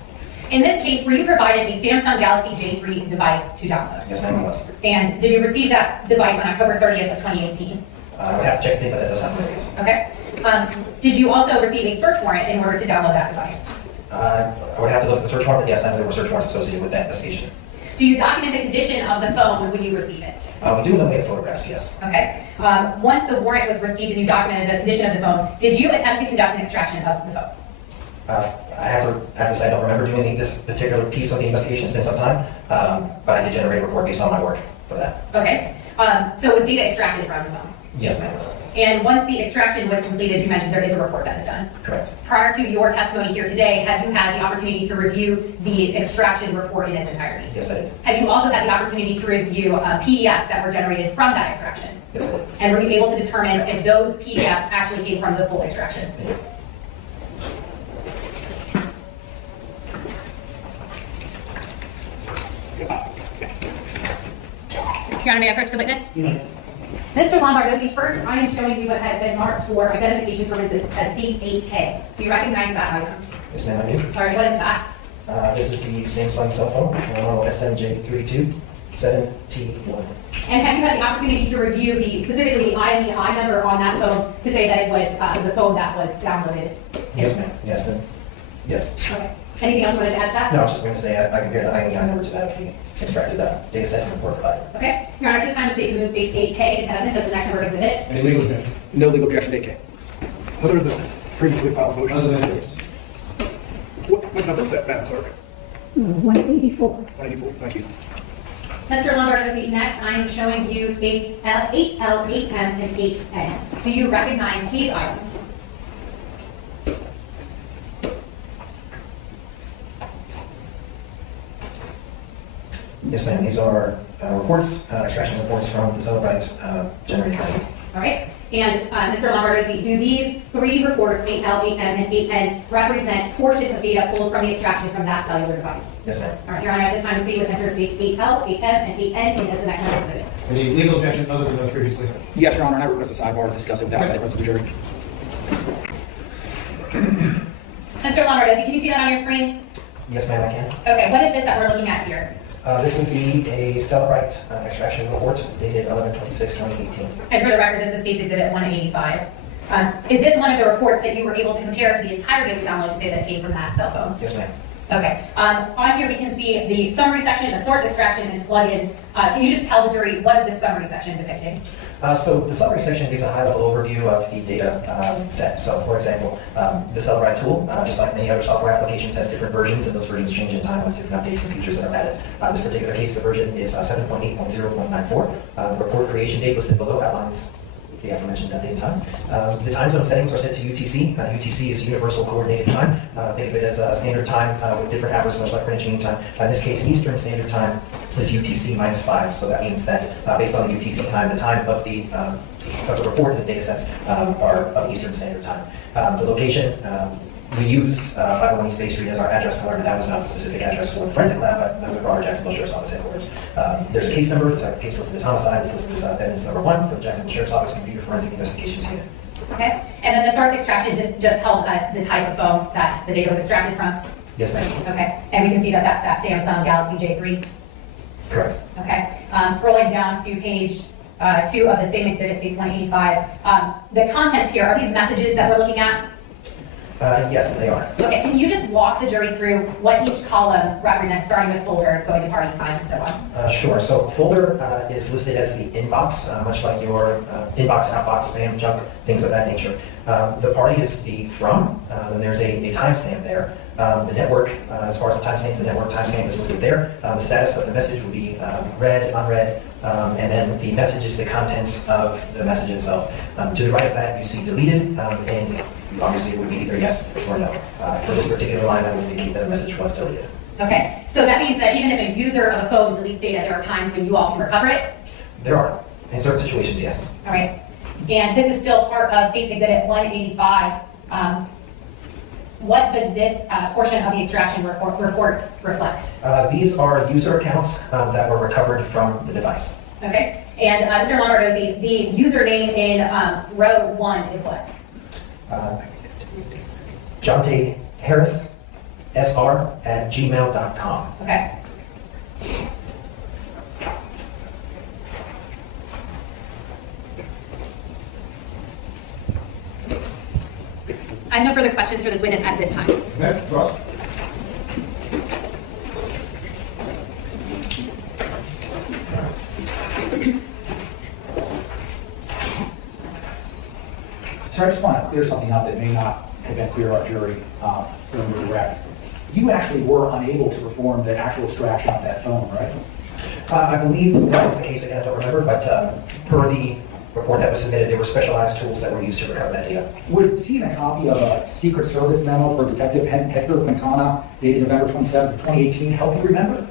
In this case, were you provided a Samsung Galaxy J3 device to download? Yes, ma'am, I was. And did you receive that device on October 30th of 2018? I would have to check the date, but that does sound right, yes. Okay. Did you also receive a search warrant in order to download that device? I would have to look at the search warrant, but yes, I know there were search warrants associated with that investigation. Do you document the condition of the phone when you receive it? We do in the way of photographs, yes. Okay. Once the warrant was received and you documented the condition of the phone, did you attempt to conduct an extraction of the phone? I have to say I don't remember doing this particular piece of the investigation. It's been some time, but I did generate a report based on my work for that. Okay. So was data extracted from the phone? Yes, ma'am. And once the extraction was completed, you mentioned there is a report that is done. Correct. Prior to your testimony here today, have you had the opportunity to review the extraction report in its entirety? Yes, I did. Have you also had the opportunity to review PDFs that were generated from that extraction? Yes, I did. And were you able to determine if those PDFs actually came from the full extraction? I did. Your Honor, may I approach the witness? Mr. Lombardozzi, first I am showing you what has been marked for identification purposes as C8K. Do you recognize that item? Yes, ma'am, I do. All right, what is that? This is the Samsung cell phone, model SMJ327T1. And have you had the opportunity to review specifically the IMEI number on that phone to say that it was the phone that was downloaded? Yes, ma'am. Yes, yes. Okay. Anything else you wanted to add to that? No, I was just going to say I compared the IMEI number to that of the extracted data set and report provided. Okay. Your Honor, at this time, the state moves states 8K into evidence as the next number of exhibit. Any legal objection? No legal objection to 8K. Other than previously filed motion? Other than this. What number is that, Madam Clerk? 184. 184, thank you. Mr. Lombardozzi, next I am showing you states 8L, 8M, and 8N. Do you recognize these items? Yes, ma'am. These are reports, extraction reports from the Cellebrite generated county. All right. And Mr. Lombardozzi, do these three reports, 8L, 8M, and 8N, represent portions of data pulled from the extraction from that cellular device? Yes, ma'am. All right, Your Honor, at this time, the state would enter state 8L, 8M, and 8N in as the next number of exhibits. Any legal objection other than those previously said? Yes, Your Honor, and I request a sidebar to discuss it without the presence of the jury. Mr. Lombardozzi, can you see that on your screen? Yes, ma'am, I can. Okay, what is this that we're looking at here? This would be a Cellebrite extraction report dated 11/26/2018. And for the record, this is State's Exhibit 185. Is this one of the reports that you were able to compare to the entirety of the download to say that it came from that cell phone? Yes, ma'am. Okay. On here we can see the summary section, the source extraction, and plugins. Can you just tell the jury what is this summary section depicting? So the summary section gives a high-level overview of the data set. So, for example, the Cellebrite tool, just like many other software applications, has different versions, and those versions change in time with different updates and features that are added. This particular case, the version is 7.8.0.94. The report creation date listed below outlines the aforementioned date and time. The time zone settings are set to UTC. UTC is Universal Coordinated Time. Think of it as standard time with different hours, much like Greenwich Mean Time. In this case, Eastern Standard Time is UTC -5, so that means that based on the UTC time, the time of the report and the data sets are of Eastern Standard Time. The location, we used 501 East Bay Street as our address. However, that was not the specific address for the forensic lab, but the broader Jacksonville Sheriff's Office headquarters. There's a case number. There's a case listed as homicide. It's listed as evidence number 1 for the Jacksonville Sheriff's Office Computer Forensic Investigations Unit. Okay, and then the source extraction just tells us the type of phone that the data was extracted from. Yes, ma'am. Okay, and we can see that that's that Samsung Galaxy J3. Correct. Okay, scrolling down to page 2 of the same exhibit, states 185. The contents here, are these messages that we're looking at? Yes, they are. Okay, can you just walk the jury through what each column represents, starting with folder, going to party time, and so on? Sure. So folder is listed as the inbox, much like your inbox, outbox, spam, junk, things of that nature. The party is the from, then there's a timestamp there. The network, as far as the timestamps, the network timestamp is listed there. The status of the message will be read, unread, and then the message is the contents of the message itself. To the right of that, you see deleted, and obviously it would be either yes or no. For this particular line, that would indicate that the message was deleted. Okay, so that means that even if a user of a phone deletes data, there are times when you all can recover it? There are. In certain situations, yes. All right, and this is still part of State's Exhibit 185. What does this portion of the extraction report reflect? These are user accounts that were recovered from the device. Okay, and Mr. Lombardozzi, the username in row 1 is what? Jonte Harris, sr@gmail.com. Okay. I have no further questions for this witness at this time. Okay, Ross? So I just want to clear something up that may not have been clear to our jury when we were direct. You actually were unable to perform the actual extraction of that phone, right? I believe that was the case, again, I don't remember, but per the report that was submitted, there were specialized tools that were used to recover that data. Would seeing a copy of a Secret Service memo for Detective Hector Quintana dated November 27, 2018 help you remember?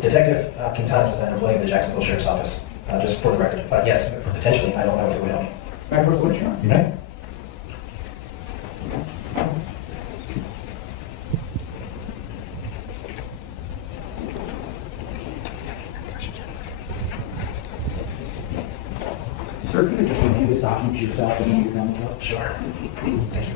Detective Quintana is an employee of the Jacksonville Sheriff's Office, just for the record. But yes, potentially, I don't know if it would help me. Right, first, what is your name? You may. Sir, if you could just review this document to yourself and then you're done with it. Sure. Thank you.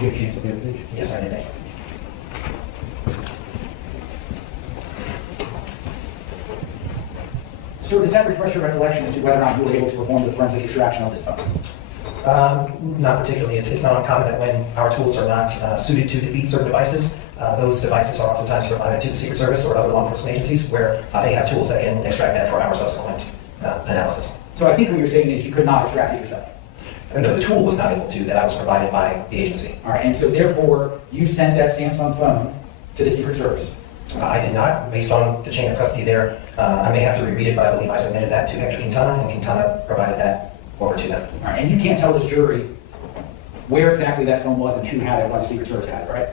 You have a chance to get a page? Yes, I did. Sir, does that refresh your recollection as to whether or not you were able to perform the forensic extraction of this phone? Not particularly. It's not uncommon that when our tools are not suited to defeat certain devices, those devices are oftentimes provided to the Secret Service or other law enforcement agencies where they have tools that can extract that for our subsequent analysis. So I think what you're saying is you could not extract it yourself. No, the tool was not able to, that I was provided by the agency. All right, and so therefore, you sent that Samsung phone to the Secret Service. I did not, based on the chain of custody there. I may have to reread it, but I believe I submitted that to Hector Quintana, and Quintana provided that over to them. All right, and you can't tell this jury where exactly that phone was and who had it, why the Secret Service had it, right?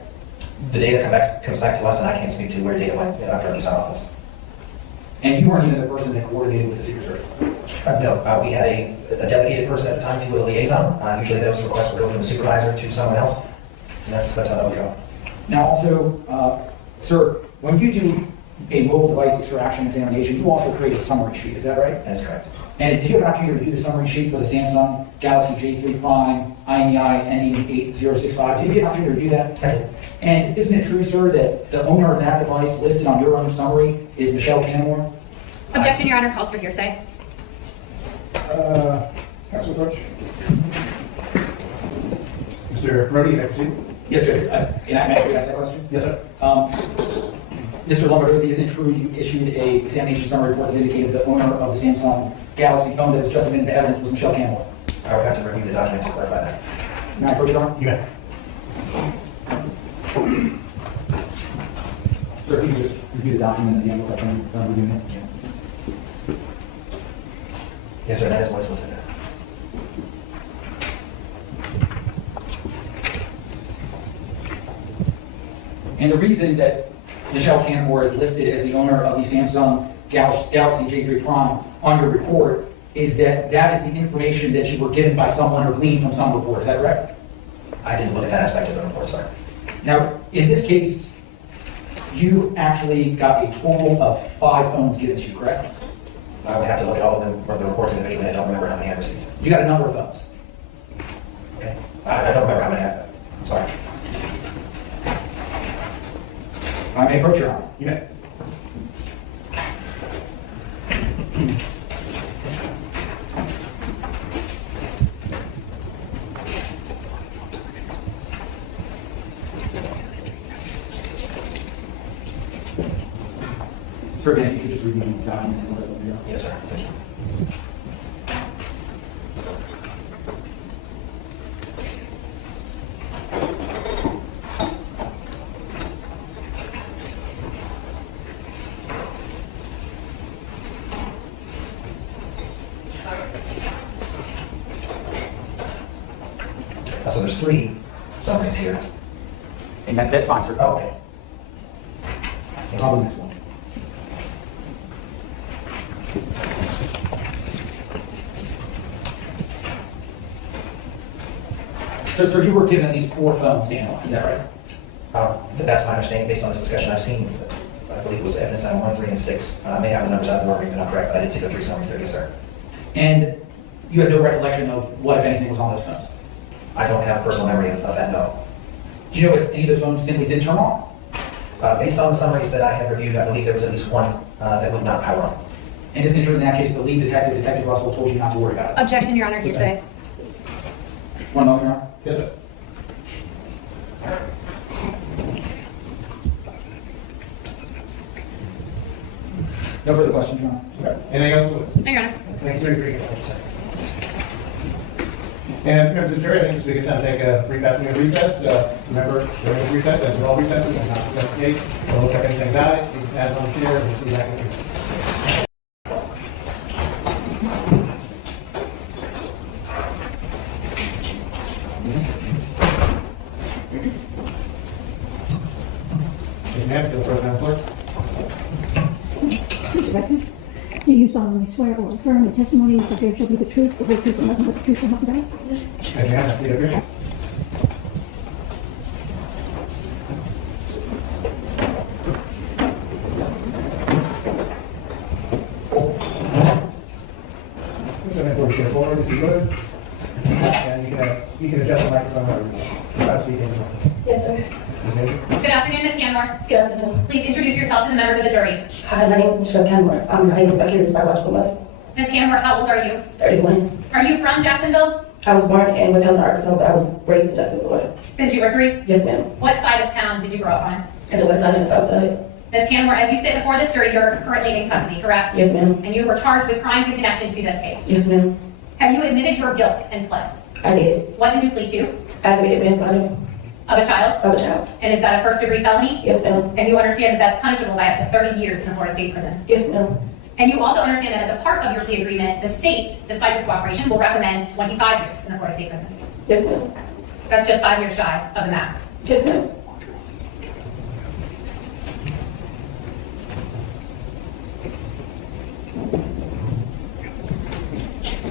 The data comes back to us, and I can't speak to where data went after it leaves our office. And you weren't even the person that coordinated with the Secret Service. No, we had a delegated person at the time, if you will, a liaison. Usually those requests would go from the supervisor to someone else, and that's how that would go. Now also, sir, when you do a mobile device extraction examination, you also create a summary sheet, is that right? That's correct. And did you have an opportunity to review the summary sheet for the Samsung Galaxy J3 Prime IMEI ending 8065? Did you get an opportunity to review that? I did. And isn't it true, sir, that the owner of that device listed on your own summary is Michelle Cannimore? Objection, Your Honor, calls for hearsay. Council Coach. Mr. Brody, you may proceed. Yes, Judge. Can I actually ask that question? Yes, sir. Mr. Lombardozzi, isn't it true you issued a examination summary report that indicated the owner of the Samsung Galaxy phone that was just admitted into evidence was Michelle Cannimore? I would have to review the document to clarify that. May I approach, Your Honor? You may. Sir, if you could just review the document at the end of that reviewing it. Yes, sir, that is what is listed there. And the reason that Michelle Cannimore is listed as the owner of the Samsung Galaxy J3 Prime on your report is that that is the information that you were given by someone or gleaned from some report. Is that correct? I didn't look at that aspect of the report, sir. Now, in this case, you actually got a total of 5 phones given to you, correct? I would have to look at all of them, or the reports individually. I don't remember how many I received. You got a number of phones. Okay? I don't remember how many I'm sorry. I may approach, Your Honor. You may. Sir, again, if you could just review these documents and let them know. Yes, sir. Thank you. So there's 3 summaries here. And that's fine, sir. Oh, okay. Probably this one. So, sir, you were given at least 4 phones to analyze, is that right? That's my understanding based on this discussion I've seen. I believe it was evidence on 1, 3, and 6. I may have the numbers out of order if they're not correct, but I did see the 3 summaries there, yes, sir. And you have no recollection of what, if anything, was on those phones? I don't have a personal memory of that, no. Do you know if any of those phones simply didn't turn on? Based on the summaries that I had reviewed, I believe there was at least 1 that would not power on. And isn't it true in that case the lead detective, Detective Russell, told you not to worry about it? Objection, Your Honor, hearsay. One moment, Your Honor. Yes, sir. No further questions, Your Honor. Okay. Anything else, Louis? No, Your Honor. Thank you, sir. And members of the jury, I think it's a good time to take a brief afternoon recess. Remember, during this recess, as with all recesses, and not just the case, don't look up anything about it, keep your pads on the chair, and we'll see you back in a few minutes. Ma'am, feel free to have the floor. Mr. Beckman, do you solemnly swear or affirm the testimony you give shall be the truth, the whole truth, and nothing but the truth, so help you God? Thank you, ma'am. See you up here. Forward if you would. And you can adjust the microphone or try to speak in. Yes, sir. Good afternoon, Ms. Cannimore. Good afternoon. Please introduce yourself to the members of the jury. Hi, my name is Michelle Cannimore. I am Zykerria's biological mother. Ms. Cannimore, how old are you? 31. Are you from Jacksonville? I was born and was held in Arkansas, but I was raised in Jacksonville, Florida. Since you were 3? Yes, ma'am. What side of town did you grow up on? At the west side and the south side. Ms. Cannimore, as you sit before this jury, you're currently in custody, correct? Yes, ma'am. And you were charged with crimes in connection to this case. Yes, ma'am. Have you admitted your guilt and pled? I did. What did you plead to? Aggravated manslaughter Of a child? of a child. And is that a first-degree felony? Yes, ma'am. And you understand that that's punishable by up to 30 years in the Florida State Prison? Yes, ma'am. And you also understand that as a part of your plea agreement, the state, despite your cooperation, will recommend 25 years in the Florida State Prison. Yes, ma'am. That's just 5 years shy of the max. Yes, ma'am.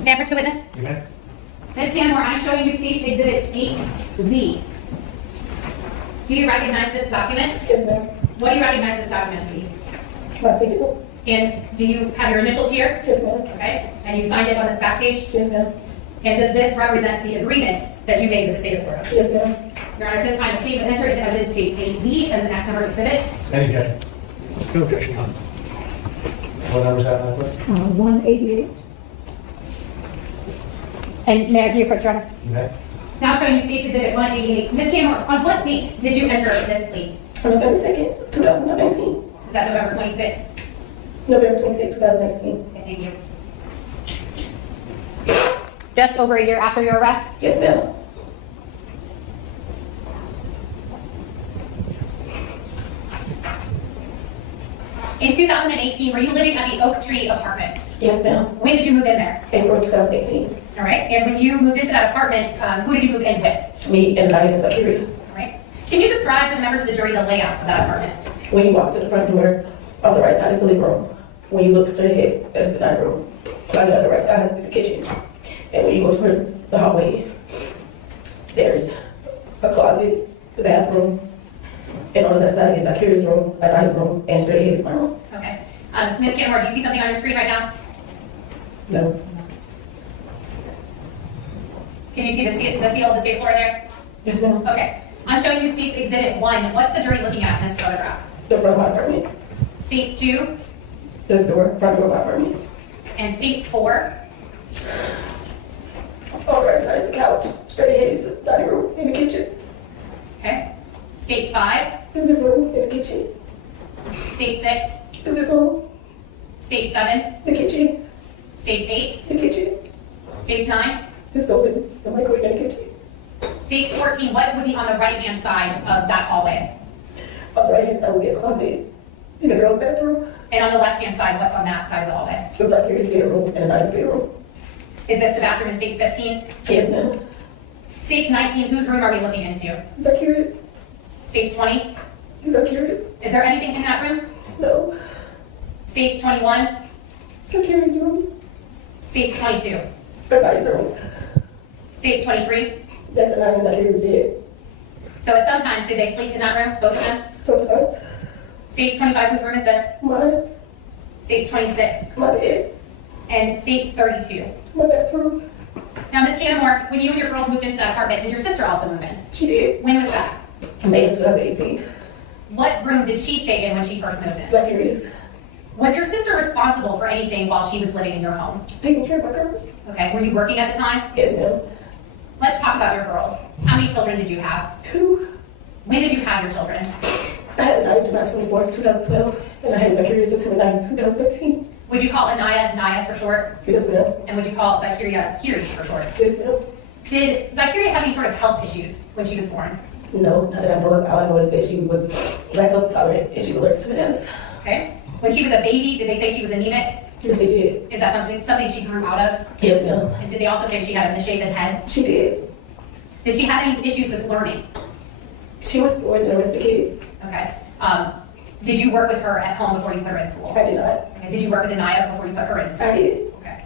May I approach the witness? You may. Ms. Cannimore, I'm showing you State's Exhibit 8Z. Do you recognize this document? Yes, ma'am. What do you recognize this document to be? My ticket. And do you have your initials here? Yes, ma'am. Okay. And you signed it on this back page? Yes, ma'am. And does this represent the agreement that you made with the state of Florida? Yes, ma'am. Your Honor, at this time, the state will enter into evidence State 8Z as the next number exhibit. Any objection? No objection, Your Honor. What number is that, Madam Clerk? 188. And may I do your quick order? Okay. Now showing you State's Exhibit 188. Ms. Cannimore, on what date did you enter this plea? November 2nd, 2019. Is that November 26th? November 26th, 2019. Okay, thank you. Just over a year after your arrest? Yes, ma'am. In 2018, were you living at the Oak Tree Apartments? Yes, ma'am. When did you move in there? April 2018. All right, and when you moved into that apartment, who did you move in with? Me and Diane Zykerria. All right. Can you describe to the members of the jury the layout of that apartment? When you walk to the front door, on the right side is the living room. When you look straight ahead, that is the dining room. On the other right side is the kitchen. And when you go towards the hallway, there is a closet, the bathroom, and on the left side is Zykerria's room, a dining room, and straight ahead is my room. Okay. Ms. Cannimore, do you see something on your screen right now? No. Can you see the seal of the state floor there? Yes, ma'am. Okay. I'm showing you State's Exhibit 1. What's the jury looking at in this photograph? The front of my apartment. State's 2 The front door of my apartment. and State's 4. On the right side is the couch, straight ahead is the dining room, and the kitchen. Okay. State's 5, The living room, and the kitchen. State 6, The living room, State 7, the kitchen, State 8, the kitchen. State 9, It's open, the microwave, and the kitchen. State 14. What would be on the right-hand side of that hallway? On the right hand side would be a closet in the girls' bathroom. And on the left-hand side, what's on that side of the hallway? It was like here in the bedroom and a nice bedroom. Is this the bathroom in State's 15? Yes, ma'am. State's 19, whose room are we looking into? Is that curious? State's 20, Is that curious? is there anything in that room? No. State's 21, Is that curious room? State's 22, The body's room. State's 23. That's the nine, is that curious bed. So at some times, did they sleep in that room, both of them? Sometimes. State's 25, whose room is this? Mine, State's 26, my bed, and State's 32. my bathroom. Now, Ms. Cannimore, when you and your girls moved into that apartment, did your sister also move in? She did. When was that? May 2018. What room did she stay in when she first moved Is in? that curious? Was your sister responsible for anything while she was living in your home? Taking care of my girls? Okay, were you working at the time? Yes, ma'am. Let's talk about your girls. How many children did you have? 2. When did you have your children? I had Anaya July 24, 2012, and I had Zykerria September 9, 2013. Would you call Anaya Naya for short? Yes, ma'am. And would you call Zykerria Kiri for short? Yes, ma'am. Did Zykerria have any sort of health issues when she was born? No, not that I know of. All I know is that she was lactose intolerant and she's allergic to bananas. Okay. When she was a baby, did they say she was anemic? Yes, they did. Is that something she grew out of? Yes, ma'am. And did they also say she had a misshapen head? She did. Did she have any issues with learning? She was slower than the rest of the kids. Okay. Did you work with her at home before you put her in school? I did not. Okay. Did you work with Anaya before you put her in school? I did. Okay.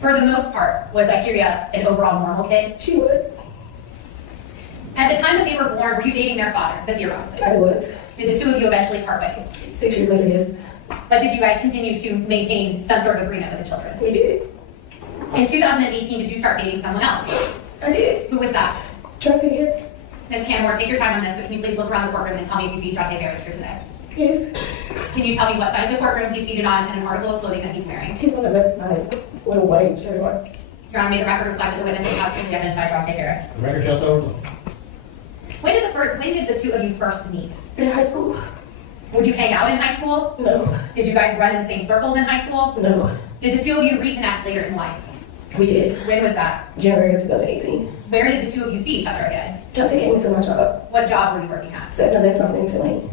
For the most part, was Zykerria an overall normal kid? She was. At the time that they were born, were you dating their father, Zykerria Robinson? I was. Did the two of you eventually part ways? 6 years later, yes. But did you guys continue to maintain some sort of agreement with the children? We did. In 2018, did you start dating someone else? I did. Who was that? Jonte Harris. Ms. Cannimore, take your time on this, but can you please look around the courtroom and tell me if you see Jonte Harris here today? Yes. Can you tell me what side of the courtroom he's seated on and an article of clothing that he's wearing? He's on the left side with a white shirt on. Your Honor, may the record reflect that the witness has clearly identified Jonte Harris. The record shows so. When did the two of you first meet? In high school? Would you hang out in high school? No. Did you guys run in the same circles in high school? No. Did the two of you reconnect later in life? We did. When was that? January of 2018. Where did the two of you see each other again? Jonte came into my job. What job were you working at? 7-Eleven off Livingston Lane.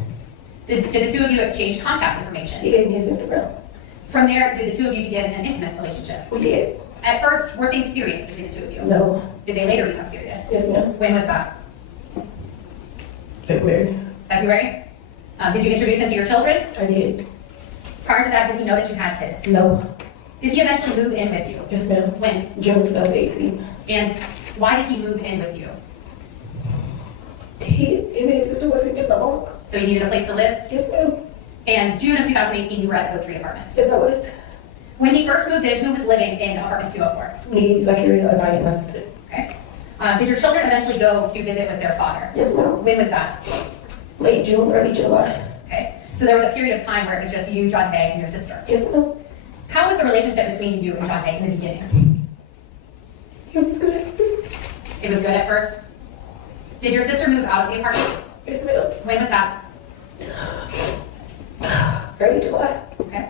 Did the two of you exchange contact He information? gave me his Instagram. From there, did the two of you begin an intimate relationship? We did. At first, were things serious between the two of you? No. Did they later become serious? Yes, ma'am. When was that? February. February? Did you introduce him to your children? I did. Prior to that, did he know that you had kids? No. Did he eventually move in with you? Yes, ma'am. When? June 2018. And why did he move in with you? Him and his sister wasn't getting along. So you needed a place to live? Yes, ma'am. And June of 2018, you were at Oak Tree Apartments. Yes, I was. When he first moved in, who was living in apartment 204? Me, Zykerria, and I and my sister. Okay. Did your children eventually go to visit with their father? Yes, ma'am. When was that? Late June, early July. Okay. So there was a period of time where it was just you, Jonte, and your sister. Yes, ma'am. How was the relationship between you and Jonte in the beginning? It was good at first. It was good at first. Did your sister move out of the apartment? Yes, ma'am. When was that? Early July. Okay.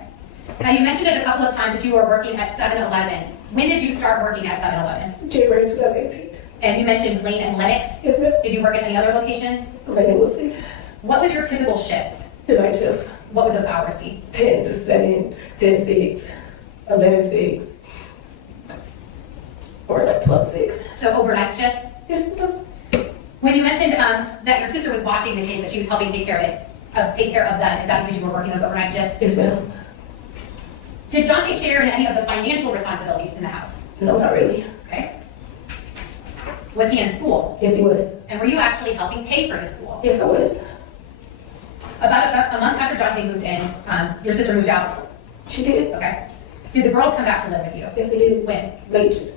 Now you mentioned it a couple of times that you were working at 7-Eleven. When did you start working at 7-Eleven? January 2018. And you mentioned Lane and Lennox. Yes, ma'am. Did you work at any other locations? Lane and Wilson. What was your typical shift? The night shift. What would those hours be? 10 to 7, 10 to 6, 11 to 6. Or like 12 to 6. So overnight shifts? Yes, ma'am. When you mentioned that your sister was watching the kids, that she was helping take care of them, is that because you were working those overnight shifts? Yes, ma'am. Did Jonte share in any of the financial responsibilities in the house? No, not really. Okay. Was he in school? Yes, he was. And were you actually helping pay for his school? Yes, I was. About a month after Jonte moved in, your sister moved out. She did. Okay. Did the girls come back to live with you? Yes, they did. When? Late.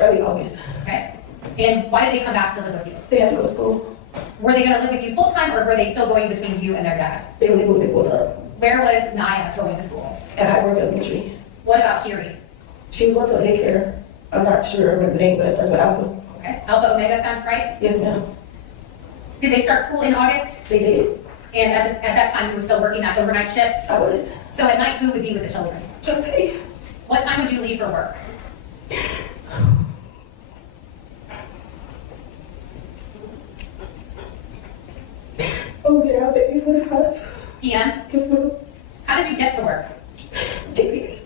Early August. Okay. And why did they come back to live with you? They had to go to school. Were they going to live with you full time, or were they still going between you and their dad? They were living with me full time. Where was Naya going to school? At High Work Elementary. What about Kiri? She was going to a daycare. I'm not sure I remember the name, but it starts with Alpha. Okay. Alpha Omega sound right? Yes, ma'am. Did they start school in August? They did. And at that time, you were still working that overnight shift? I was. So at night, who would be with the children? Jonte. What time would you leave for work? Oh, yeah, I was at 8:45. PM? Yes, ma'am. How did you get to work? JTA.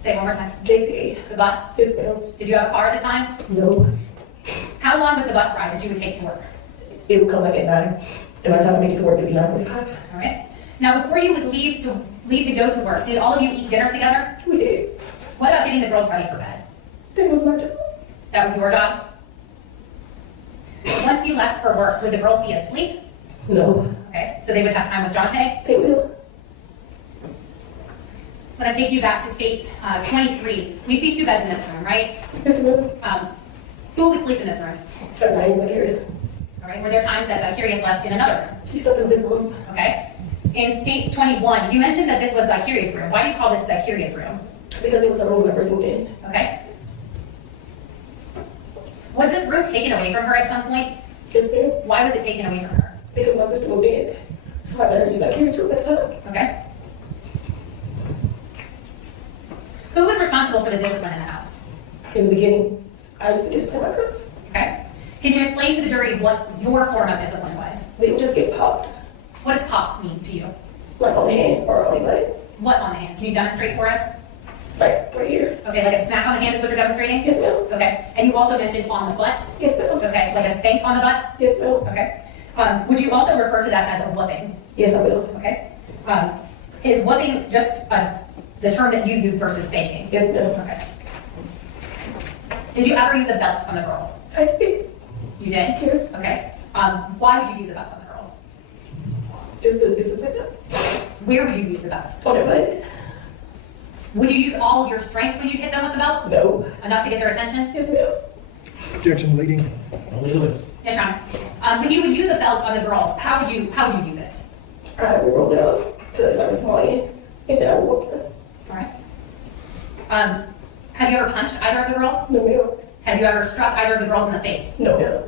Say it one more time. JTA. The bus? Yes, ma'am. Did you have a car at the time? No. How long was the bus ride that you would take to work? It would come like at 9. And by the time I make it to work, it'd be 9:45. All right. Now, before you would leave to go to work, did all of you eat dinner together? We did. What about getting the girls ready for bed? That was my job. That was your job? Once you left for work, would the girls be asleep? No. Okay, so they would have time with Jonte? They will. When I take you back to state 23, we see 2 beds in this room, right? Yes, ma'am. Who would sleep in this room? At night, Zykerria. All right, were there times that Zykerria slept in another room? She slept in the living room. Okay. In states 21, you mentioned that this was Zykerria's room. Why do you call this Zykerria's room? Because it was her room when I first moved in. Okay. Was this room taken away from her at some point? Yes, ma'am. Why was it taken away from her? Because my sister moved in. So I let her use Zykerria's room at the time. Okay. Who was responsible for the discipline in the house? In the beginning, I used to discipline my girls. Okay. Can you explain to the jury what your form of discipline was? They would just get popped. What does pop mean to you? Like on the hand or on the butt. What on the hand? Can you demonstrate for us? Like right here. Okay, like a smack on the hand is what you're demonstrating? Yes, ma'am. Okay. And you also mentioned on the butt? Yes, ma'am. Okay, like a spank on the butt? Yes, ma'am. Okay. Would you also refer to that as a whooping? Yes, I will. Okay. Is whooping just the term that you use versus spanking? Yes, ma'am. Okay. Did you ever use a belt on the girls? I did. You did? Yes. Okay. Why would you use a belt on the girls? Just to discipline them. Where would you use the belt? On their butt. Would you use all of your strength when you hit them with the belt? No. Enough to get their attention? Yes, ma'am. Objection leading. Only limits. Yes, Sean. When you would use a belt on the girls, how would you use it? I would roll it up to like a small end, and then I would walk them. All right. Have you ever punched either of the girls? No, ma'am. Have you ever struck either of the girls in the face? No, ma'am.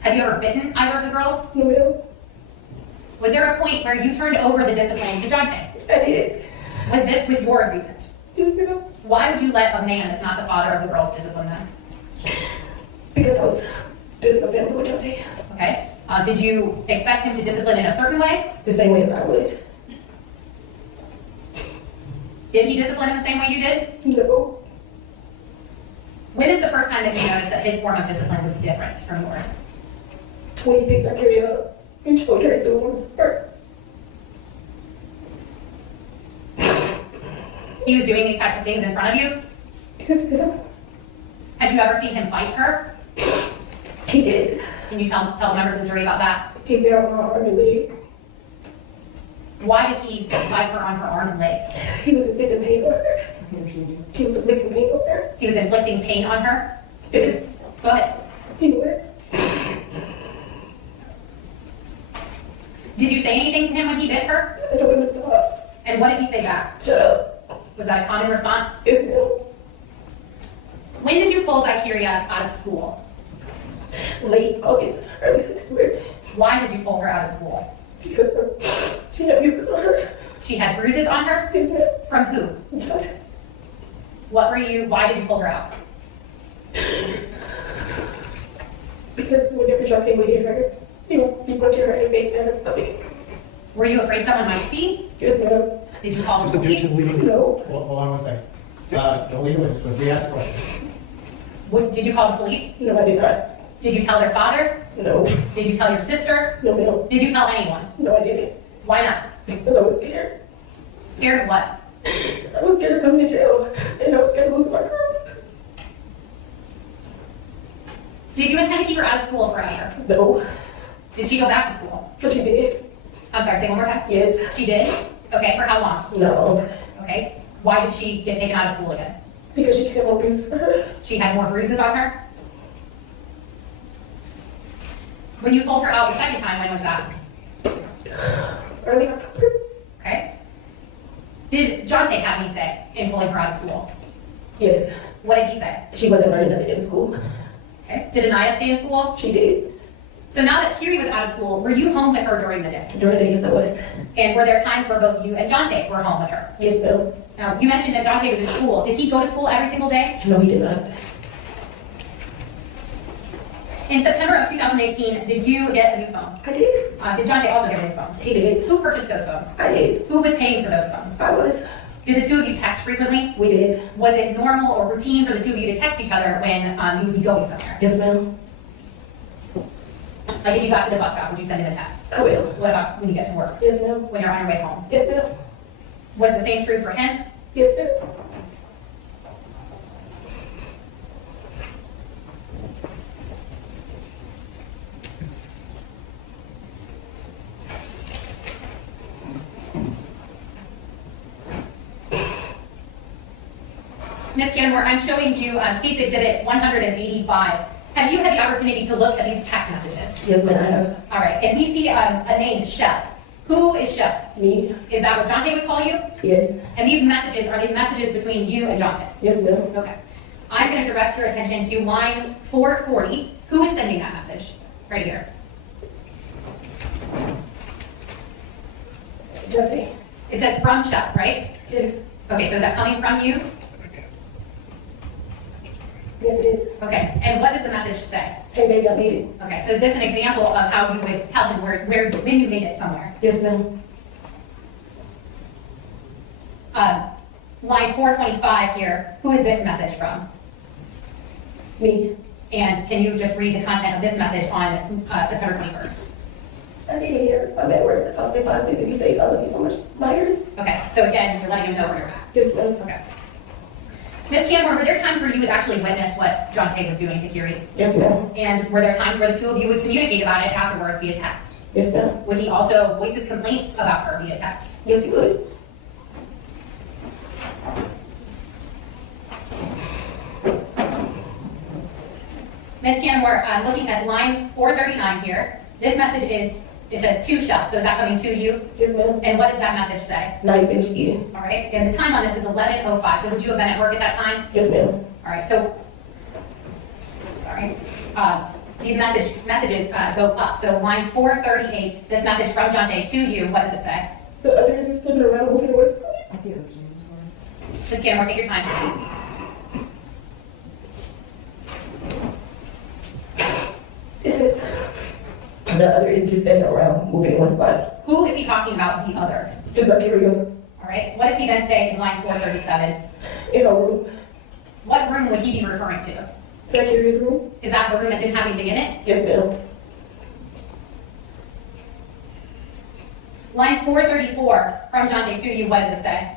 Have you ever bitten either of the girls? No, ma'am. Was there a point where you turned over the discipline to Jonte? I did. Was this with your agreement? Yes, ma'am. Why would you let a man that's not the father of the girls discipline them? Because I was building a family with Jonte. Okay. Did you expect him to discipline in a certain way? The same way as I would. Did he discipline in the same way you did? No. When is the first time that you noticed that his form of discipline was different from yours? When he picked Zykerria up and choked her and threw her on the floor. He was doing these types of things in front of you? Yes, ma'am. Had you ever seen him bite her? He did. Can you tell the members of the jury about that? He bit on my arm and leg. Why did he bite her on her arm and leg? He was inflicting pain on her. He was inflicting pain on her. He was inflicting pain on her? Yes. Go ahead. He was. Do Did you say anything to him when he bit her? I told him to stop. And what did he say back? Shut up. Was that a common response? Yes, ma'am. When did you pull Zykerria out of school? Late August, early September. Why did you pull her out of school? Because she had bruises on her. She had bruises on her? Yes, ma'am. From who? Jonte. Why did you pull her out? Because whenever Jonte would hit her, he punched her in the face and her stomach. Were you afraid someone might see? Yes, ma'am. Did you call the Just police? objection leading. No. Hold on one second. Don't leave the witness, but re-ask the question. Did you call the police? No, I did not. Did you tell their father? No. Did you tell your sister? No, ma'am. Did you tell anyone? No, I didn't. Why not? Because I was scared. Scared of what? I was scared of coming to jail, and I was scared of losing my girls. Did you intend to keep her out of school forever? No. Did she go back to school? But she did. I'm sorry, say one more time. Yes. She did? Okay, for how long? Not long. Okay. Why did she get taken out of school again? Because she had more bruises for her. She had more bruises on her? When you pulled her out the second time, when was that? Early October. Okay. Did Jonte have any say in pulling her out of school? Yes. What did he say? She wasn't learning nothing in school. Okay. Did Anaya stay in school? She did. So now that Kiri was out of school, were you home with her during the day? During the day, yes, I was. And were there times where both you and Jonte were home with her? Yes, ma'am. Now, you mentioned that Jonte was in school. Did he go to school every single day? No, he did not. In September of 2018, did you get a new phone? I did. Did Jonte also get a new phone? He did. Who purchased those phones? I did. Who was paying for those phones? I was. Did the two of you text frequently? We did. Was it normal or routine for the two of you to text each other when you would be going somewhere? Yes, ma'am. Like if you got to the bus stop, would you send him a text? I will. What about when you get to work? Yes, ma'am. When you're on your way home? Yes, ma'am. Was the same true for him? Yes, ma'am. Ms. Cannimore, I'm showing you State's Exhibit 185. Have you had the opportunity to look at these text messages? Yes, ma'am, I have. All right, and we see a name, Shep. Who is Shep? Me? Is that what Jonte would call you? Yes. And these messages, are they messages between you and Jonte? Yes, ma'am. Okay. I'm going to direct your attention to line 440. Who is sending that message? Right here. Jonte? It says from Shep, right? Yes. Okay, so is that coming from you? Yes, it is. Okay, and what does the message say? Hey, baby, I made it. Okay, so is this an example of how you would tell him when you made it somewhere? Yes, ma'am. Line 425 here, who is this message from? Me. And can you just read the content of this message on September 21st? I need to hear. I'm at work. I'll stay positive if you say I love you so much. Myers? Okay, so again, you're letting him know where you're at. Yes, ma'am. Okay. Ms. Cannimore, were there times where you would actually witness what Jonte was doing to Kiri? Yes, ma'am. And were there times where the two of you would communicate about it afterwards via text? Yes, ma'am. Would he also voice his complaints about her via text? Yes, he would. Ms. Cannimore, I'm looking at line 439 here. This message is, it says to Shep, so is that coming to you? Yes, ma'am. And what does that message say? Now you finished eating. All right, and the time on this is 11:05, so would you have been at work at that time? Yes, ma'am. All right, so, sorry. These messages go up, so line 438, this message from Jonte to you, what does it say? The others are standing around moving towards. Ms. Cannimore, take your time. It says, the other is just standing around moving in one spot. Who is he talking about, the other? It's Zykerria. All right, what does he then say in line 437? In our room. What room would he be referring to? Zykerria's room. Is that the room that didn't have anything in it? Yes, ma'am. Line 434 from Jonte to you, what does it say?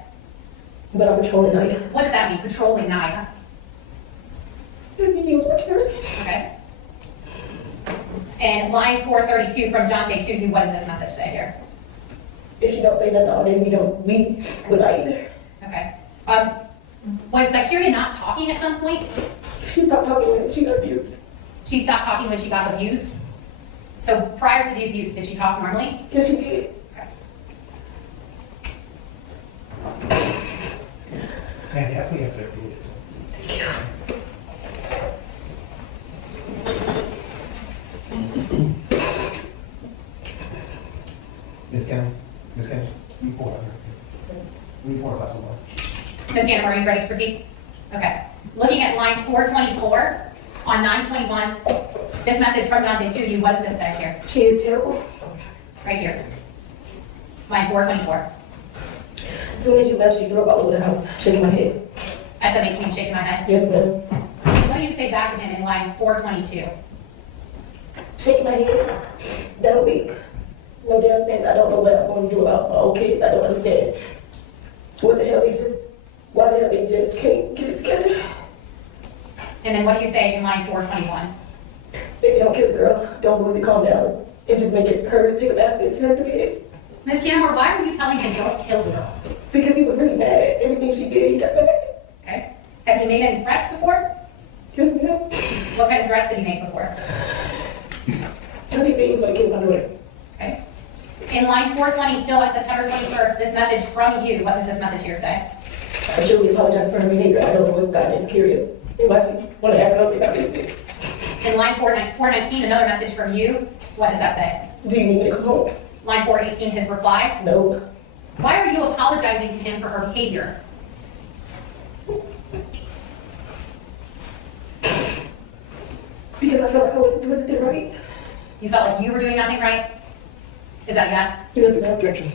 But I'm patrolling Naya. What does that mean, patrolling Naya? That means he was watching her. Okay. And line 432 from Jonte to you, what does this message say here? If she don't say nothing all day, we would not either. Okay. Was Zykerria not talking at some point? She stopped talking when she got abused. She stopped talking when she got abused? So prior to the abuse, did she talk normally? Yes, she did. And yeah, we answer if you need it. Ms. Kenny, report on her. Report about someone. Ms. Cannimore, are you ready to proceed? Okay. Looking at line 424 on 921, this message from Jonte to you, what does this say here? She is terrible. Right here. Line 424. As soon as you left, she drove all over the house, shaking my head. SM18 shaking my head. Yes, ma'am. What do you say back to him in line 422? Shaking my head. That week. No damn sense. I don't know what I'm going to do about my old kids. I don't understand. Why the hell they just can't get it together? And then what do you say in line 421? Baby, don't kill the girl. Don't believe it. Calm down. And just make it her take a bath and send her to bed. Ms. Cannimore, why were you telling him don't kill the girl? Because he was really mad at everything she did. He got mad. Okay. Have you made any threats before? Yes, ma'am. What kind of threats did he make before? Don't you say he was going to kill my daughter? Okay. In line 420, still on September 21st, this message from you, what does this message here say? I truly apologize for her behavior. I don't know what's gotten insecure. And why she want to act up and got missed. In line 419, another message from you, what does that say? Do you need me to come home? Line 418, his reply. No. Why are you apologizing to him for her behavior? Because I felt like I wasn't doing anything right. You felt like you were doing nothing right? Is that yes? Yes, ma'am. Objection.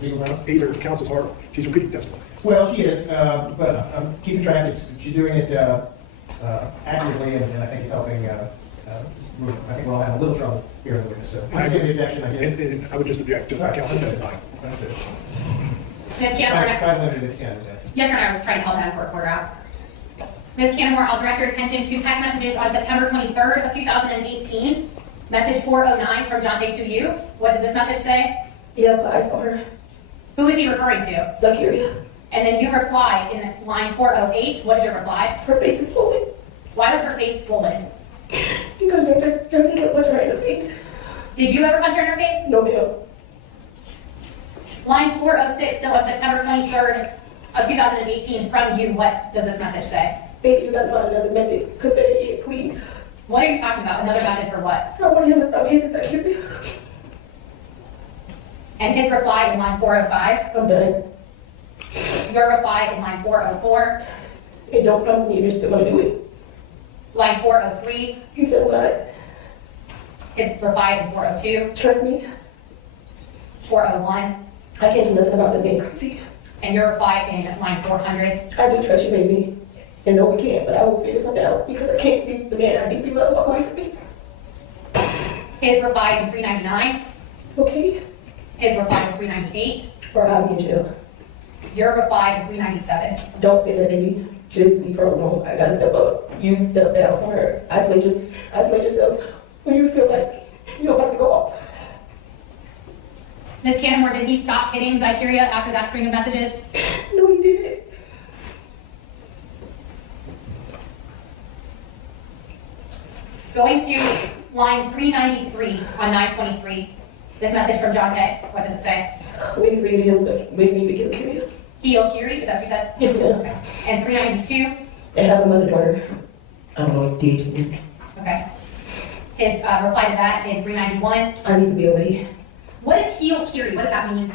Legal round? Either counsel's heart, she's repeating testimony. Well, she is, but I'm keeping track. She's doing it accurately, and I think it's helping. I think we'll all have a little trouble hearing the witness. So I understand the objection. I get it. And I would just object to counsel testifying. Understood. Ms. Try Cannimore, to limit it if you can. yes, Your Honor, I was trying to help that court reporter out. Ms. Cannimore, I'll direct your attention to text messages on September 23rd of 2018. Message 409 from Jonte to you. What does this message say? Yeah, but I saw her. Who is he referring to? Zykerria. And then you reply in line 408. What is your reply? Her face is swollen. Why was her face swollen? Because Jonte kept punching her in the face. Did you ever punch her in her face? No, ma'am. Line 406, still on September 23rd of 2018, from you, what does this message say? Baby, you gotta find another method. Consider it, please. What are you talking about? Another method for what? I want him to stop hitting Zykerria. And his reply in line 405. I'm done. Your reply in line 404. And don't promise me you're still gonna do it. Line 403. You said what? His reply in 402. Trust me. 401. I can't do nothing about them being crazy. And your reply in line 400. I do trust you, baby. And no, we can't, but I will figure something out because I can't see the man I deeply love walk away from me. His reply in 399. Okay? His reply in 398. Or I'll be in jail. Your reply in 397. Don't say that, baby. Just leave her alone. I gotta step up. You step down for her. Isolate yourself when you feel like you're about to go off. Ms. Cannimore, did he stop hitting Zykerria after that string of messages? No, he didn't. Going to line 393 on 923. This message from Jonte, what does it say? Waiting for you to heal, so waiting for you to kill Kyria. Heal Kiri, is that what you said? Yes, ma'am. Okay. And 392, And I have a mother daughter. I don't know what did you do. okay. His reply to that in 391. I need to be away. What is heal Kiri? What does that mean?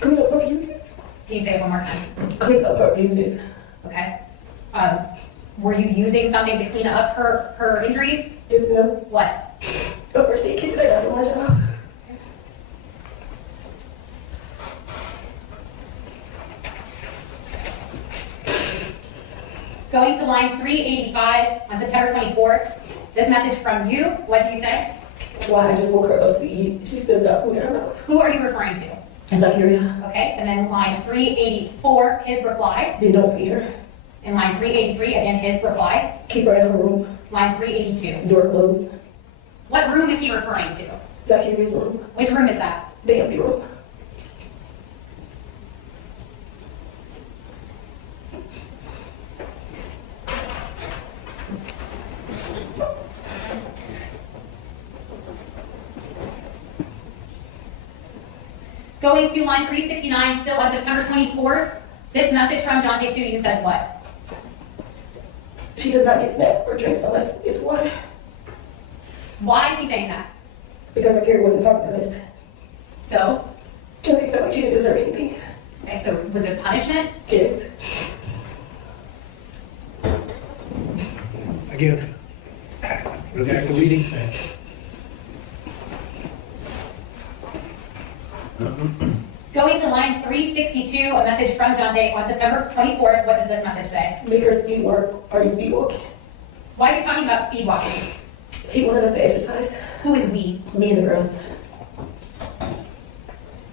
Clean up her bruises. Can you say it one more time? Clean up her bruises. Okay. Were you using something to clean up her injuries? Yes, ma'am. What? The first aid kit that I got on my job. Going to line 385 on September 24th. This message from you, what do you say? Why I just woke her up to eat. She still got food in her mouth. Who are you referring to? Zykerria. Okay, and then line 384, his reply. Then don't feed her. And line 383, again, his reply. Keep her in her room. Line 382. Door closed. What room is he referring to? Zykerria's room. Which room is that? The empty room. Going to line 369, still on September 24th, this message from Jonte to you says what? She does not get snacks or drinks unless it's water. Why is he saying that? Because Zykerria wasn't talking to us. So? Jonte felt like she didn't deserve anything. Okay, so was this punishment? Yes. Again, object to reading. Going to line 362, a message from Jonte on September 24th, what does this message say? Make her speed work. Are you speed walking? Why is he talking about speed walking? He wanted us to exercise. Who is we? Me and the girls.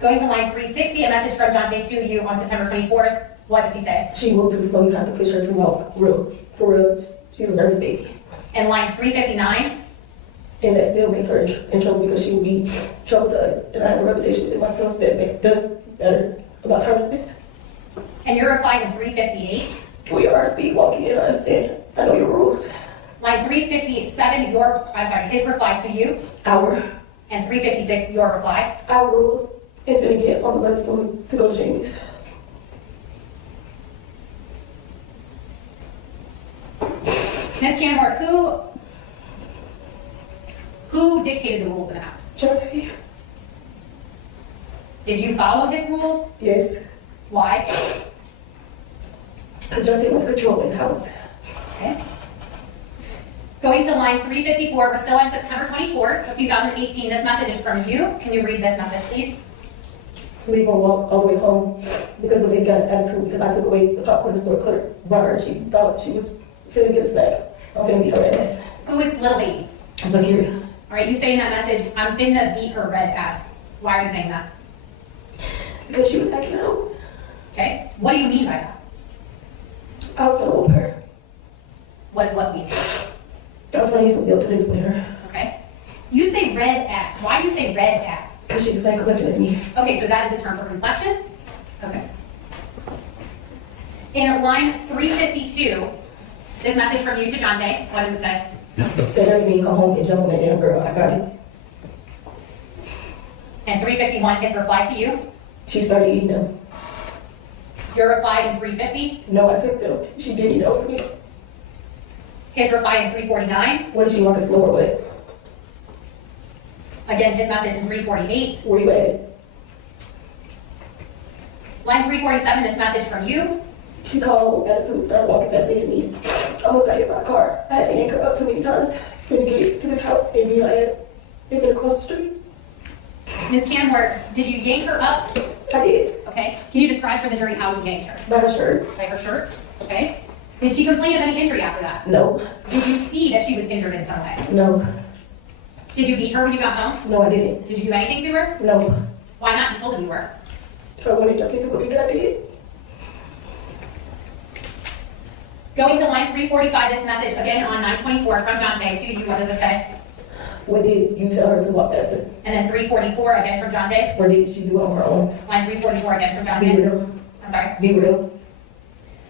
Going to line 360, a message from Jonte to you on September 24th, what does he say? She moved too slow. You have to push her to walk. Real. For real. She's a nervous baby. And line 359, And that still makes her in trouble because she will be trouble to us. And I have a reputation within myself that does better about tardiness. and you're replying in 358. We are speed walking, and I understand. I know your rules. Line 357, his reply to you, Our and 356, your reply. rules. And finna get on the bus soon to go to Jamie's. Ms. Cannimore, who dictated the rules in the house? Jonte? Did you follow his rules? Yes. Why? Jonte wanted control in the house. Okay. Going to line 354, we're still on September 24th of 2018. This message is from you. Can you read this message, please? We gonna walk all the way home because the baby got an attitude because I took away the popcorn and store clerk brought her. She thought she was finna get a snack. I'm finna beat her red ass. Who is little baby? Zykerria. All right, you say in that message, I'm finna beat her red ass. Why are you saying that? Because she was acting out. Okay. What do you mean by that? I was gonna whoop her. What is what mean? I was gonna use some guilt to discipline her. Okay. You say red ass. Why do you say red ass? Because she's the same complexion as me. Okay, so that is a term for complexion? Okay. In line 352, this message from you to Jonte, what does it say? That doesn't mean come home and jump on that damn girl. I got it. And 351, his reply to you. She started eating them. Your reply in 350. No, I took them. She did eat over me. His reply in 349. What did she walk a slower way? Again, his message in 348. Where you at? Line 347, this message from you. She called attitude, started walking past me. Almost got hit by a car. I had to yank her up too many times. Finna get to this house and be her ass. And finna cross the street. Ms. Cannimore, did you yank her up? I did. Okay. Can you describe for the jury how you yanked her? By her shirt. By her shirt? Okay. Did she complain of any injury after that? No. Did you see that she was injured in some way? No. Did you beat her when you got home? No, I didn't. Did you do anything to her? No. Why not? You told him you were. I wanted Jonte to believe that I did. Going to line 345, this message again on 924 from Jonte to you. What does it say? What did you tell her to walk faster? And then 344 again from Jonte. Or did she do it on her own? Line 344 again from Be Jonte. real. I'm sorry. Be real.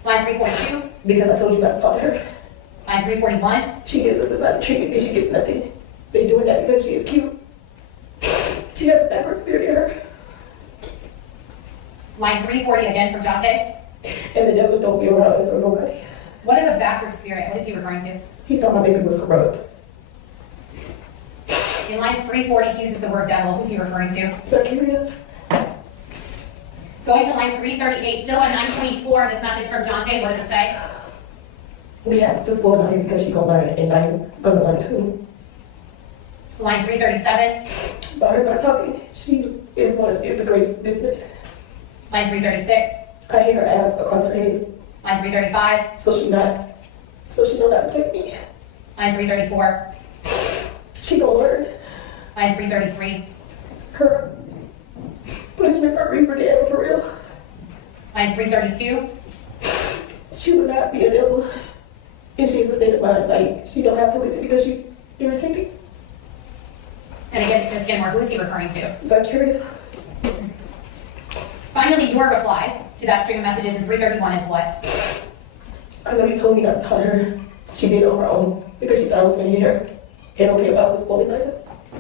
Line 342. Because I told you not to talk to her. Line 341. She gives us the silent treatment and she gets nothing. They doing that because she is cute. She has a backward spirit in her. Line 340 again from Jonte. And the devil don't be around us or nobody. What is a backward spirit? What is he referring to? He thought my baby was corrupt. In line 340, he uses the word devil. Who's he referring to? Zykerria. Going to line 338, still on 924, this message from Jonte. What does it say? We have to spoil Naya because she's gonna learn and I'm gonna learn too. Line 337. About her not talking, she is one of the greatest listeners. Line 336. I hit her abs across her head. Line 335. So she know not to play with me. Line 334. She gonna learn. Line 333. Her punishment for Reaper to ever for real. Line 332. She would not be a devil. And she's a state of mind. Like, she don't have to listen because she's irritating. And again, Ms. Cannimore, who is he referring to? Zykerria. Finally, your reply to that string of messages in 331 is what? I know you told me not to tell her. She did it on her own because she thought I was gonna hear her. And okay about this bully night.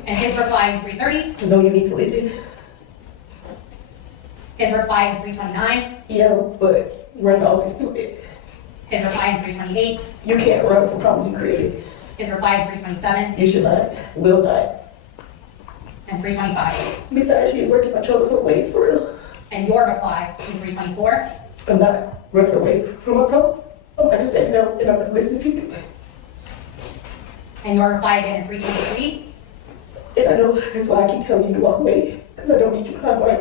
And his reply in 330. No, you need to listen. His reply in 329. Yeah, but running off is stupid. His reply in 328. You can't run from problems you created. His reply in 327. You should not, will not. And 325. Besides, she is working my troublesome ways for real. And your reply in 324. I'm not running away from my problems. I'm understanding now, and I'm not listening to you. And your reply again in 323. And I know that's why I keep telling you to walk away, because I don't need you behind bars.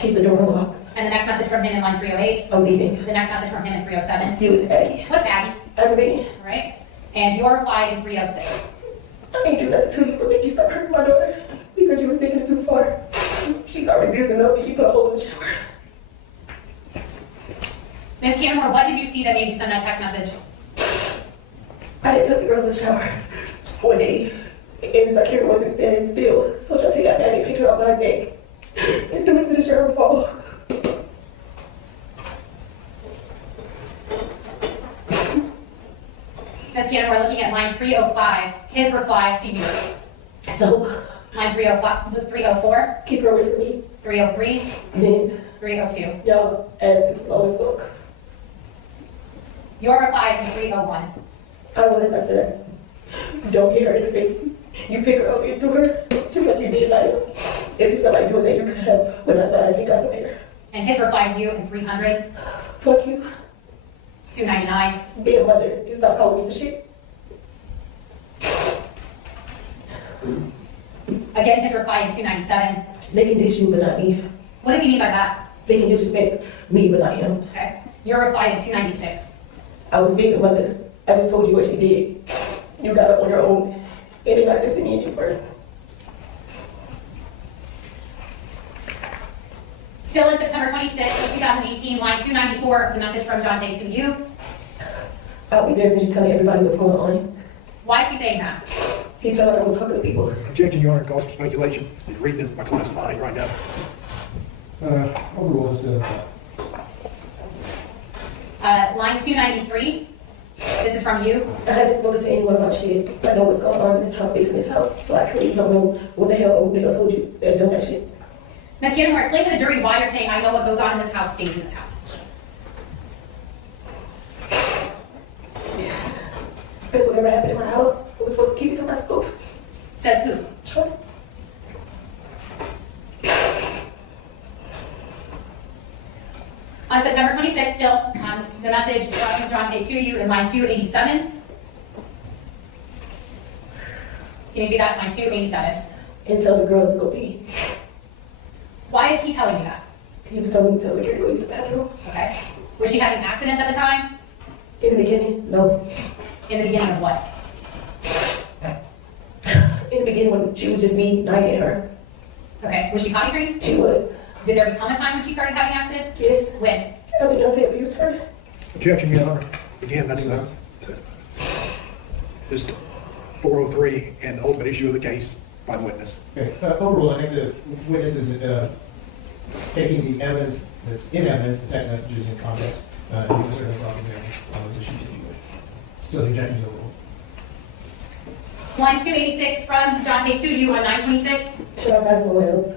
Keep the door unlocked. And the next message from him in line 308. I'm leaving. The next message from him in 307. You is Aggie. What's Aggie? Aggravating. All right. And your reply in 306. I ain't do nothing to you but make you start hurting my daughter because you was taking it too far. She's already abused enough and you put a hole in the shower. Ms. Cannimore, what did you see that made you send that text message? I had took the girls to the shower one day and Zykerria wasn't standing still. So Jonte got mad and picked her up by her neck and threw it to the shower wall. Ms. Cannimore, looking at line 305, his reply to you. So, Line 305, 304, keep her away from me. 303, Then, 302. y'all, as slow as fuck. Your reply in 301. I was, I said, don't hit her in the face. You pick her up and threw her, just like you did Naya. If you felt like doing that, you could have went outside and got some air. And his reply to you in 300, Fuck you. 299. Be a mother. You stop calling me for shit. Again, his reply in 297. They can diss you, but not me. What does he mean by that? They can disrespect me, but not him. Okay. Your reply in 296. I was being a mother. I just told you what she did. You got up on your own, and they're not dissing me anymore. Still in September 26, 2018, line 294, the message from Jonte to you. I'll be there since you telling everybody what's going on. Why is he saying that? He felt like I was talking to people. Objection, Your Honor, calls for speculation. You're reading in my client's mind right now. Overruled, Line 293, this is from you. I haven't spoken to anyone about shit. I know what's going on in this house, based in this house, so I clearly don't know what the hell who the hell told you that done that shit. Ms. Cannimore, explain to the jury why you're saying I know what goes on in this house stays in this house. Because whatever happened in my house, I was supposed to keep it to myself. Says who? Trust. On September 26th, still, the message from Jonte to you in line 287. Can you see that? Line 287. And tell the girl to go pee. Why is he telling you that? He was telling me to tell the girl to go use the bathroom. Okay. Was she having accidents at the time? In the beginning, no. In the beginning of what? In the beginning when she was just me, Naya and her. Okay. Was she potty trained? She was. Did there become a time when she started having accidents? Yes. When? After Jonte abused her. Objection, Your Honor. Again, that's just 403 and the ultimate issue of the case by the witness. Okay, overruled, I think the witness is taking the evidence that's in evidence, the text messages in context, and you can certainly cross-examine on those issues if you would. So the objection is overruled. Line 286 from Jonte to you on 926. Should I find someone else?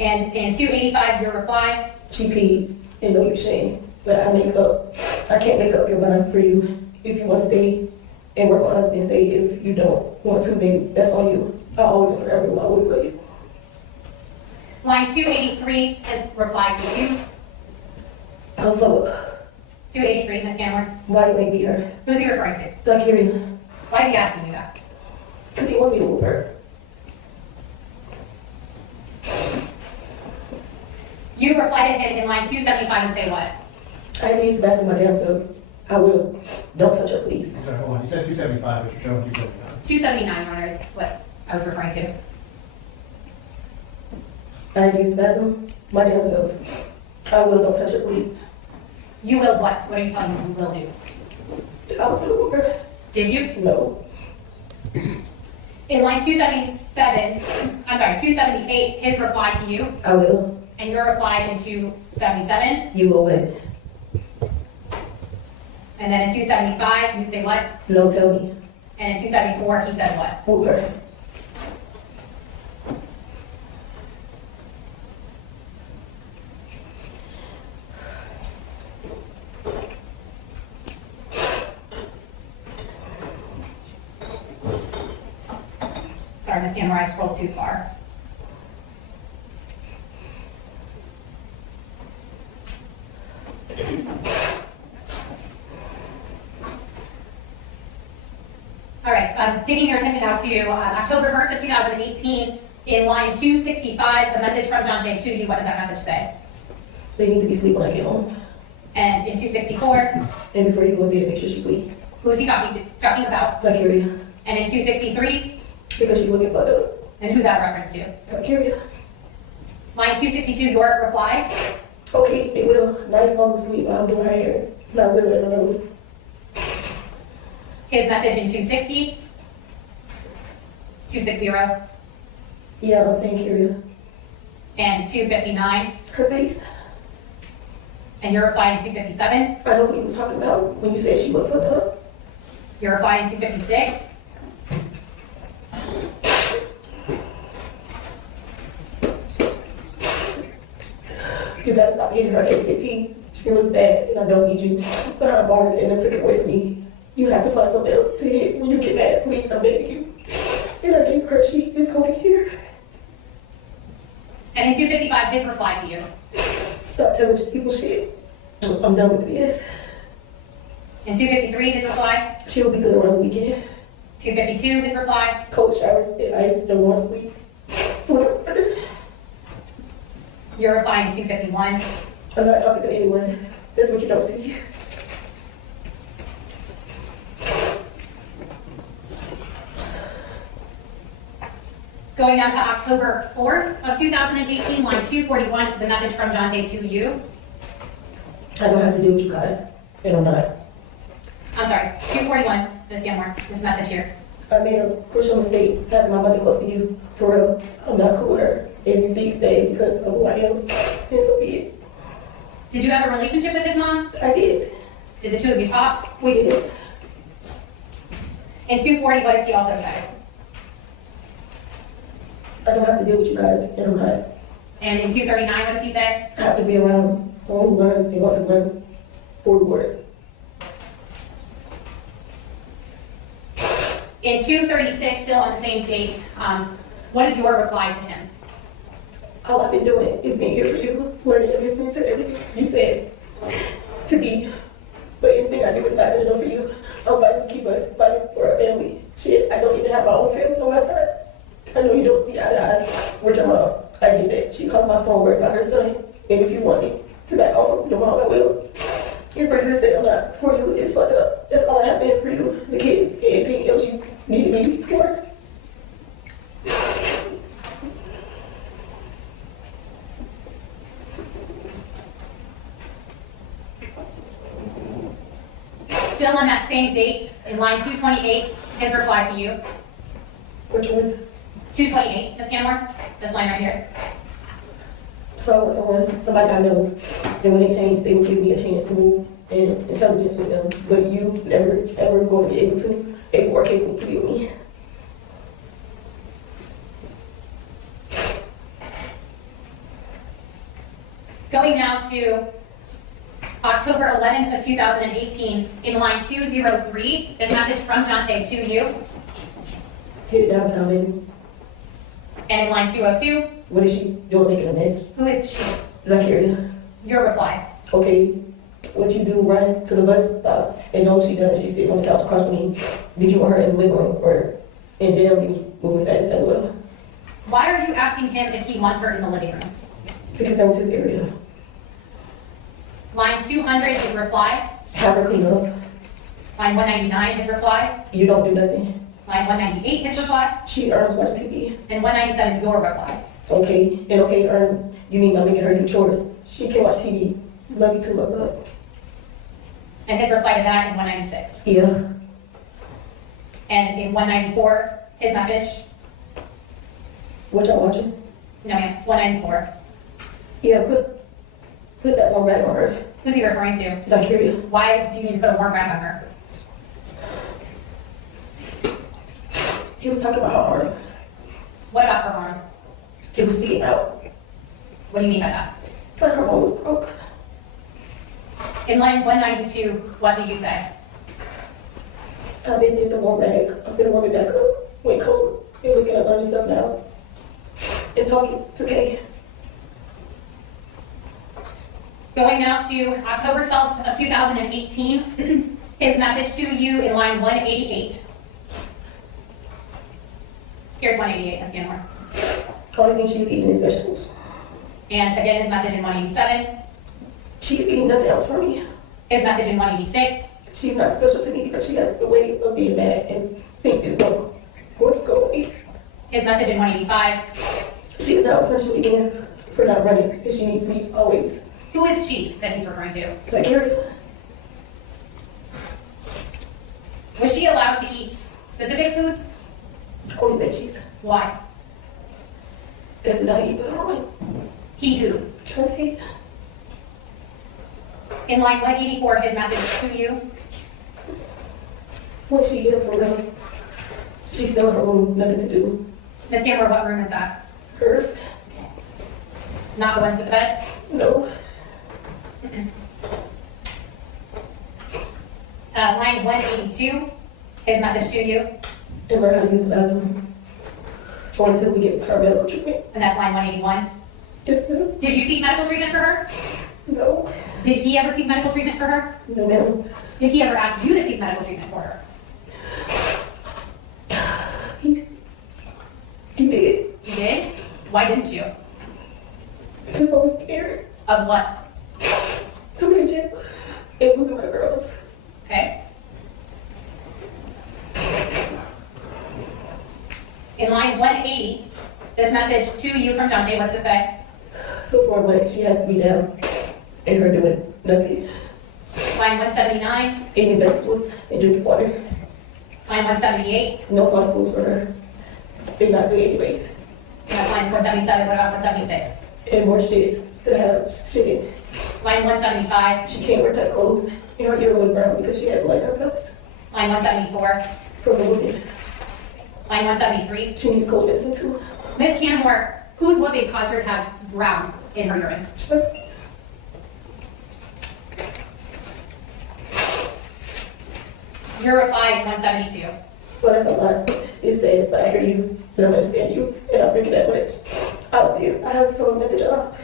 And in 285, your reply. She peed and no shame. But I make up. I can't make up your mind for you. If you want to stay and work on us, then stay. If you don't want to, then that's on you. I always and forever will always love you. Line 283 is reply to you. Go fuck. 283, Ms. Cannimore. Why you ain't beat her? Who's he referring to? Zykerria. Why is he asking you that? Because he wanted me to whoop her. You reply to him in line 275 and say what? I ain't used the bathroom my damn self. I will. Don't touch her, please. Sorry, hold on, you said 275, but you're showing 279. 279, Your Honor, is what I was referring to. I ain't used the bathroom my damn self. I will. Don't touch her, please. You will what? What are you telling me you will do? I was gonna whoop her. Did you? No. In line 276, 278, his reply to you, I will. and your reply in 277, You will wait. and then in 275, you say what? No, tell me. And in 274, he says what? Who her? Sorry, Ms. Cannimore, I scrolled too far. All right, taking your attention now to October 1st of 2018, in line 265, a message from Jonte to you. What does that message say? They need to be asleep when I get home. And in 264, And before you go to bed, make sure she sleep. who is he talking about? Zykerria. And in 263, Because she's looking fucked up. and who's that reference to? Zykerria. Line 262, your reply. Okay, it will. Now you fall asleep while I'm doing her hair. Not will, I don't know. His message in 260, 260, Yeah, I'm saying Kyria. and 259, Her face. and your reply in 257, I know what he was talking about when you said she looked fucked up. your reply in 256, You gotta stop hitting her ASAP. She looks bad, and I don't need you behind bars, and it took it away from me. You have to find something else to hit when you get mad. Please, I'm begging you. And I gave her, she is going here. and in 255, his reply to you. Stop telling people shit. I'm done with this. In 253, his reply. She'll be good around the weekend. 252, his reply. Cold showers and ice, don't want to sleep. Your reply in 251. I'm not talking to anyone. That's what you don't see. Going down to October 4th of 2018, line 241, the message from Jonte to you. I don't have to deal with you guys, and I'm not. I'm sorry, 241, Ms. Gilmore, this message here. I made a crucial mistake having my mother close to you. For real, I'm not cool with her. And you think that is because of who I am, and so be it. Did you have a relationship with his mom? I did. Did the two of you talk? We did. In 240, what does he also say? I don't have to deal with you guys, and I'm not. And in 239, what does he say? I have to be around someone who learns and wants to learn 4 words. In 236, still on the same date, what is your reply to him? All I've been doing is being here for you, learning and listening to everything you said to me. But anything I do is not good enough for you. I'm fighting to keep us fighting for our family. Shit, I don't even have my own family on my side. I know you don't see eye to eye with your mom. I get that. She calls my phone worried about her son. And if you want me to back off of your mom, I will. You're ready to say I'm not for you. It's fucked up. That's all I have been for you, the kids, anything else you needed me for. Still on that same date, in line 228, his reply to you. Which one? 228, Ms. Cannimore, this line right here. So somebody I know, and when they change, they would give me a chance to move and intelligence with them. But you never, ever going to be able or capable to be with me. Going now to October 11th of 2018, in line 203, this message from Jonte to you. Hit it downtown, baby. And in line 202, What is she doing making a mess? who is she? Zykerria. Your reply. Okay, what you do, run to the bus stop, and know she done, she's sitting on the couch across from me. Did you want her in the living room, or in there he was moving fast as well? Why are you asking him if he wants her in the living room? Because that was his area. Line 200, his reply. Have her clean up. Line 199, his reply. You don't do nothing. Line 198, his reply. She earns watch TV. And 197, your reply. Okay, and okay earns, you mean by making her do chores. She can watch TV. Love you too, love, love. And his reply to that in 196. Yeah. And in 194, his message. What y'all watching? No, ma'am, 194. Yeah, put that one back on her. Who's he referring to? Zykerria. Why do you need to put a warm rack on her? He was talking about her arm. What about her arm? It was sticking out. What do you mean by that? It's like her bone was broke. In line 192, what do you say? I've been in the warm bag. I'm gonna warm it back up. Went cold. You're looking at other stuff now. And talking to Kay. Going now to October 12th of 2018, his message to you in line 188. Here's 188, Ms. Cannimore. The only thing she's eating is vegetables. And again, his message in 187, She's eating nothing else from me. his message in 186, She's not special to me because she has a way of being mad and thinks it's going to go away. his message in 185. She's now punishing me again for not running because she needs sleep always. Who is she that he's referring to? Zykerria. Was she allowed to eat specific foods? Only veggies. Why? That's the diet, but I don't mind. He who? Jonte. In line 184, his message to you. When she get up from them, she's still in her room, nothing to do. Ms. Cannimore, what room is that? Hers? Not the ones with the beds? No. Line 182, his message to you, And learn how to use the bathroom. Or until we get her medical treatment. and that's line 181. Yes, ma'am. Did you seek medical treatment for her? No. Did he ever seek medical treatment for her? No, ma'am. Did he ever ask you to seek medical treatment for her? He did. You did? Why didn't you? Because I was scared. Of what? Coming to jail. It was my girls. Okay. In line 180, this message to you from Jonte, what does it say? So for a month, she has to be down and her doing nothing. Line 179, Eating vegetables and drinking water. line 178, No solid foods for her. They're not good anyways. and that's line 177, what about 176? And more shit to have shit in. Line 175, She can't wear tight clothes. And her ear was brown because she had blood in her pelvis line 174, from the women. line 173. She needs cold medicine too. Ms. Cannimore, whose whooping caused her to have brown in her urine? Your reply in 172. Well, that's a lot. It's sad, but I hear you and I understand you and I forget that much. I'll see you. I have someone at the job.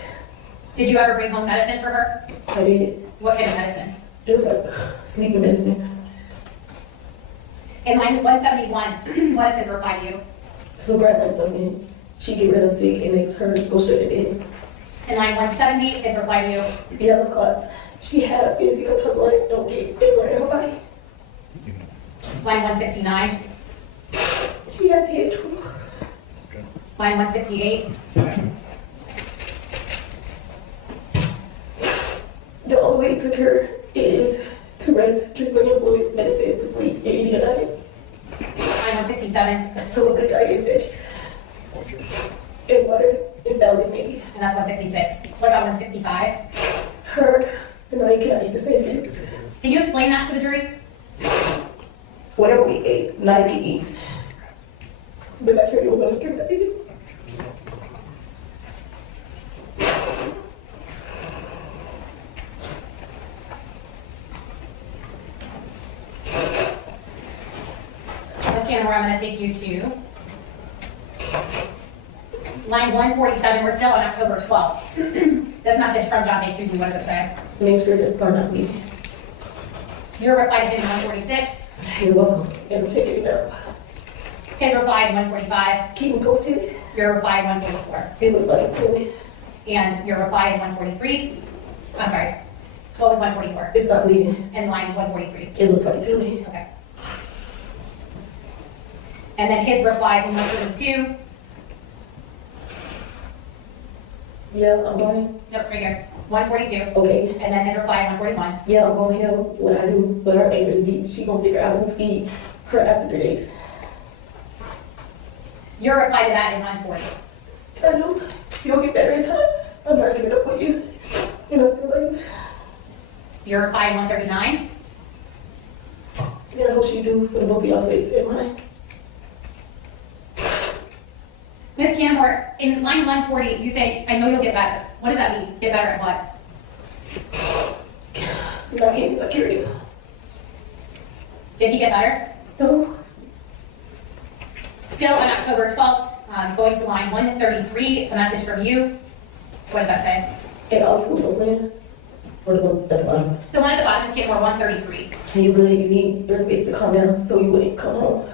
Did you ever bring home medicine for her? I did. What kind of medicine? It was like sleeping medicine. In line 171, what is his reply to you? So grab my son in. She get real sick. It makes her go straight to bed. In line 170, his reply to you. Yellow clots. She had is because her blood don't get anywhere in her body. Line 169, She has head trauma. line 168, The only way to cure is to rest, drink plenty of fluids, medicine, to sleep, and eating a diet. line 167, So a good diet is veggies. And water and salad maybe. and that's 166. What about 165? Her and I cannot eat the same things. Can you explain that to the jury? Whatever we ate, neither eat. But I hear it was undiscriminated. Ms. Cannimore, I'm going to take you to line 147. We're still on October 12th. This message from Jonte to you, what does it say? Make sure this car not bleeding. Your reply to him in 146. You're welcome. And check it out. His reply in 145. Keep me posted. Your reply in 144. It looks like it's healing. And your reply in 143. I'm sorry. What was 144? It's not bleeding. And line 143. It looks like it's healing. Okay. And then his reply in 142. Yeah, I'm going. Nope, right here. 142. Okay. And then his reply in 141. Yeah, I'm going to help what I do, but her anger is deep. She gonna figure out how to feed her after 3 days. Your reply to that in 140. I know you'll get better in time. I'm not giving up on you. And I still love you. Your reply 139. And I hope you do for the both of y'all sakes and mine. Ms. Cannimore, in line 140, you say, I know you'll get better. What does that mean? Get better at what? Not him, Zykerria. Did he get better? No. Still on October 12th, going to line 133, a message from you. What does that say? And all food, no plan. Or the one at the bottom. The one at the bottom is Cannimore 133. And you good, you need your space to calm down so you wouldn't come home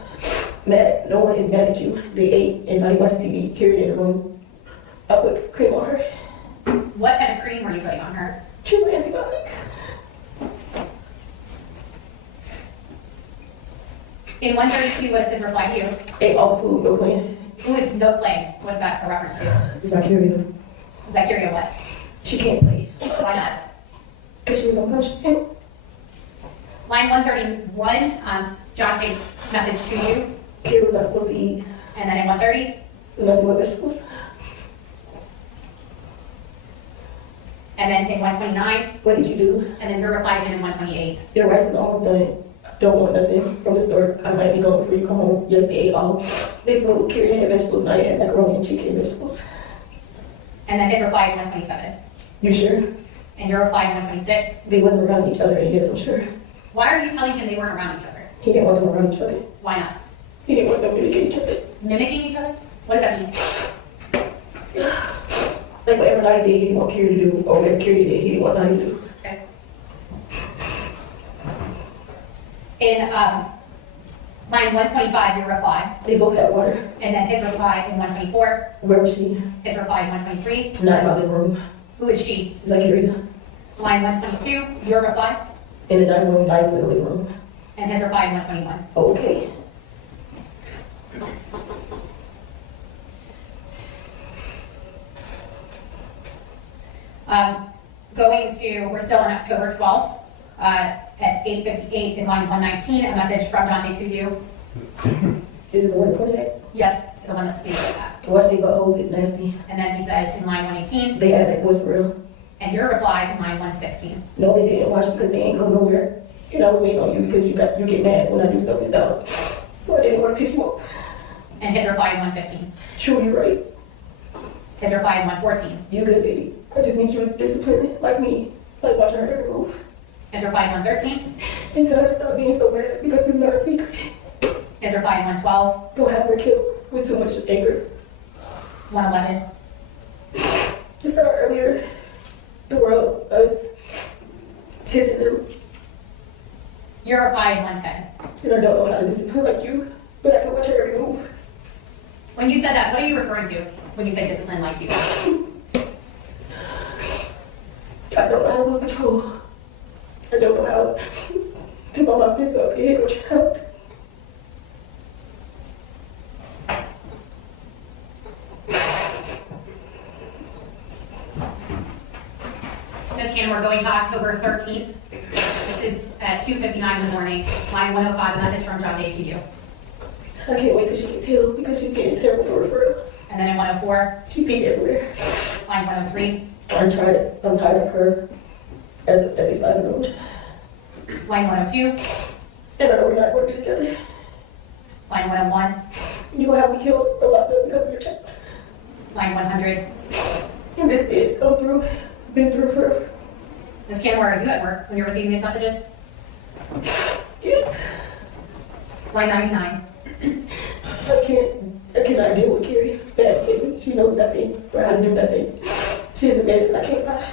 mad. No one is mad at you. They ate and now you watching TV, carried in the room. I put cream on her. What kind of cream were you putting on her? Triple antibiotic. In 132, what is his reply to you? Ate all the food, no plan. Who is no playing? What is that a reference to? Zykerria. Zykerria what? She can't play. Why not? Because she was on punishment. Line 131, Jonte's message to you. Kira was not supposed to eat And then in 130, nothing but vegetables. and then in 129, What did you do? and then your reply again in 128. Your rice is almost done. Don't want nothing from the store. I might be going before you come home. Yes, they ate all. They food, Kira had vegetables, and I had macaroni and chicken and vegetables. And then his reply in 127. You sure? And your reply in 126. They wasn't around each other, and yes, I'm sure. Why are you telling him they weren't around each other? He didn't want them around each other. Why not? He didn't want them to get each other. Mimicking each other? What does that mean? Like whatever Naya did, he didn't want Kira to do, or whatever Kira did, he didn't want Naya to do. Okay. In line 125, your reply, They both had water. and then his reply in 124, Where was she? his reply in 123. Not in my living room. Who is she? Zykerria. Line 122, your reply, In the dining room, Naya was in the living room. and his reply in 121. Okay. We're still on October 12th, at 8:58 in line 119, a message from Jonte to you. Is it the one that pointed at? Yes, the one that states that. Watch they buttholes, it's nasty. And then he says in line 118, They had that voice for real. and your reply in line 116. No, they didn't watch because they ain't go nowhere. And I was waiting on you because you get mad when I do stuff without. So I didn't want to piss you off. And his reply in 115. True, you're right. His reply in 114. You good, baby. I just need you to discipline me, like me. Like watching her every move. His reply in 113. And tell her to stop being so mad because it's not a secret. His reply in 112. Don't have her killed with too much anger. 111. To start earlier, the world was tempting them. Your reply in 110. And I don't know how to discipline like you, but I can watch her every move. When you said that, what are you referring to when you say discipline like you? I don't know how to lose control. I don't know how to put my fist up and hit a child. Ms. Cannimore, going to October 13th. This is at 2:59 in the morning. Line 105, a message from Jonte to you. I can't wait till she gets healed because she's getting terrible for referral. And then in 104, She beat everywhere. line 103, I'm tired of her as a 5-year-old. line 102, And I know we're not going to be together. line 101, You're going to have me killed or locked up because of your child. line 100. And that's it. I'm through. Been through forever. Ms. Cannimore, are you at work when you're receiving these messages? Yes. Line 99, I cannot deal with Carrie. Bad baby. She knows nothing or how to do nothing. She is a medicine I can't buy.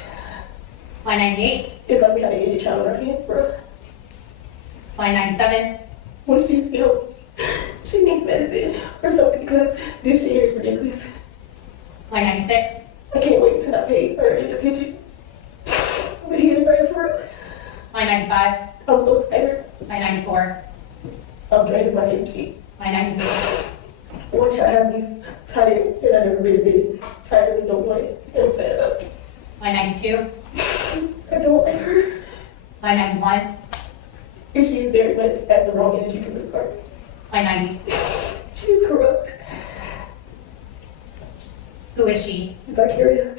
line 98, It's like we have an idiot child in our hands, bro. line 97, When she's ill, she needs medicine or something because this shit here is ridiculous. line 96, I can't wait until I pay her any attention. But he didn't bring for her. line 95, I'm so tired. line 94, I'm draining my energy. line 93, One child has me tired and I never really did. Tired and don't want it. And I'm fed up. line 92, I don't like her. line 91, And she's very much has the wrong energy from the start. line 90, She's corrupt. Who is she? Zykerria.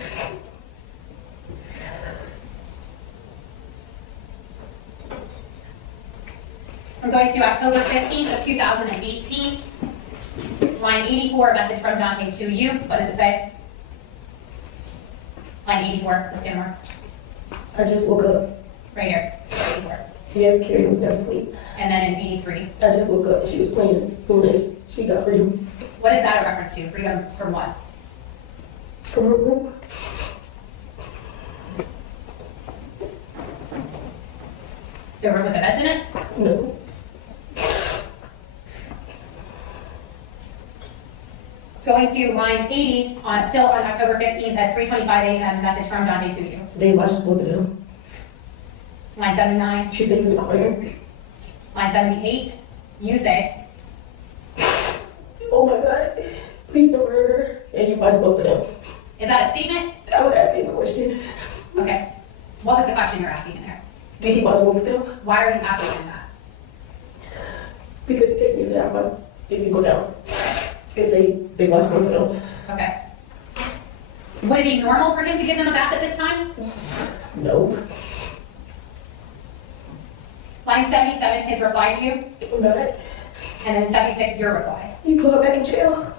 I'm going to October 15th of 2018. Line 84, a message from Jonte to you. What does it say? Line 84, Ms. Cannimore. I just woke up. Right here. 84. Yes, Carrie was never asleep. And then in 83. I just woke up and she was playing as soon as she got freedom What is that a reference to? Freedom from what? from her room. The room with the beds in it? No. Going to line 80, still on October 15th at 3:25 a.m., message from Jonte to you. They watched both of them. Line 79, She facing the corner. line 78, you say, Oh my God. Please don't hurt her. And you watched both of them. is that a statement? I was asking him a question. Okay. What was the question you're asking in there? Did he watch both of them? Why are you asking him that? Because he texted me and said, "I'm about if you go down." They say they watched both of them. Okay. Would it be normal for him to give them a bath at this time? No. Line 77, his reply to you, I'm not. and then 76, your reply. You put her back in jail.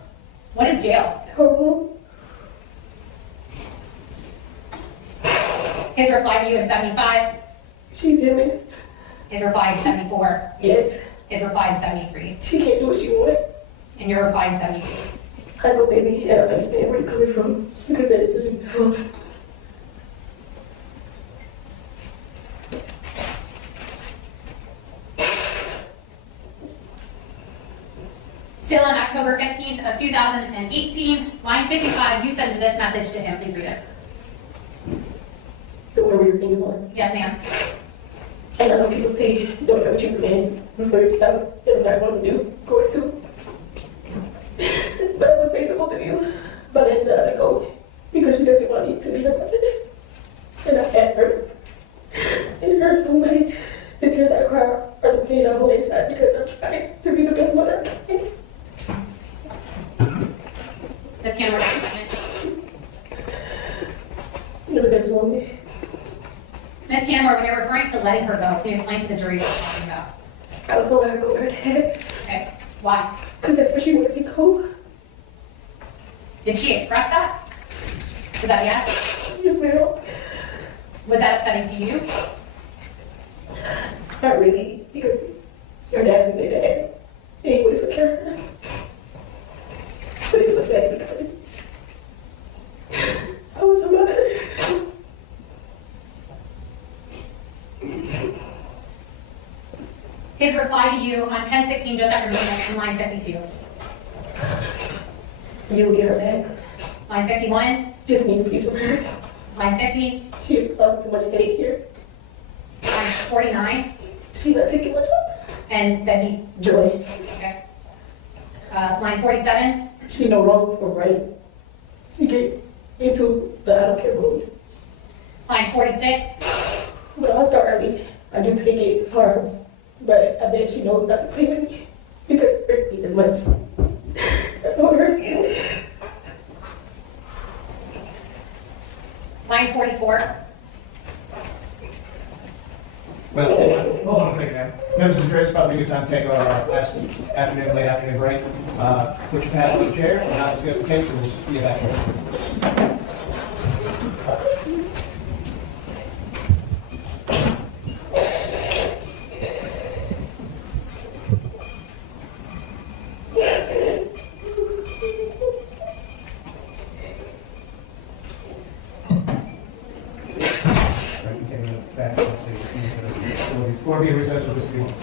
What is jail? Her room. His reply to you in 75, She's healing. his reply in 74, Yes. his reply in 73, She can't do what she wants. and your reply in 72. I know, baby, and I understand where you're coming from because that is just before. Still on October 15th of 2018, line 55, you sent this message to him. Please read it. The one where your thing is on. Yes, ma'am. And I know people say, don't ever choose a man before your child. And I'm not going to do, going to. But I will save the both of you by letting the other go because she doesn't want me to be her mother. And I had her. It hurts so much. The tears I cry are the pain I hold inside because I'm trying to be the best mother I can. Ms. Cannimore, You're the best woman. Ms. Cannimore, when you're referring to letting her go, please explain to the jury what you're talking about. I was going to go with her dad Okay. Why? because that's where she wanted to go. Did she express that? Is that a yes? Yes, ma'am. Was that upsetting to you? Not really, because her dad's a good dad. And he would have took care of her. But it was upsetting because I was her mother. His reply to you on 10/16, just after midnight, in line 52. You will get her back. Line 51, Just needs peace from her. line 50, She is causing too much headache here. line 49, She not taking much up. and then he, Joy. okay. Line 47, She know wrong from right. She get into the I don't care mood. line 46, But I'll start early. I do take it far. But I bet she knows not to play with me because it hurts me as much. I know it hurts you. line 44, Well, hold on a second, ma'am. Members of the jury, it's probably a good time to take our last afternoon, late afternoon break. Put your pad on the chair, and I'll discuss the case, and we'll see you back shortly. Back to the facilities. Or be recessed for this meeting.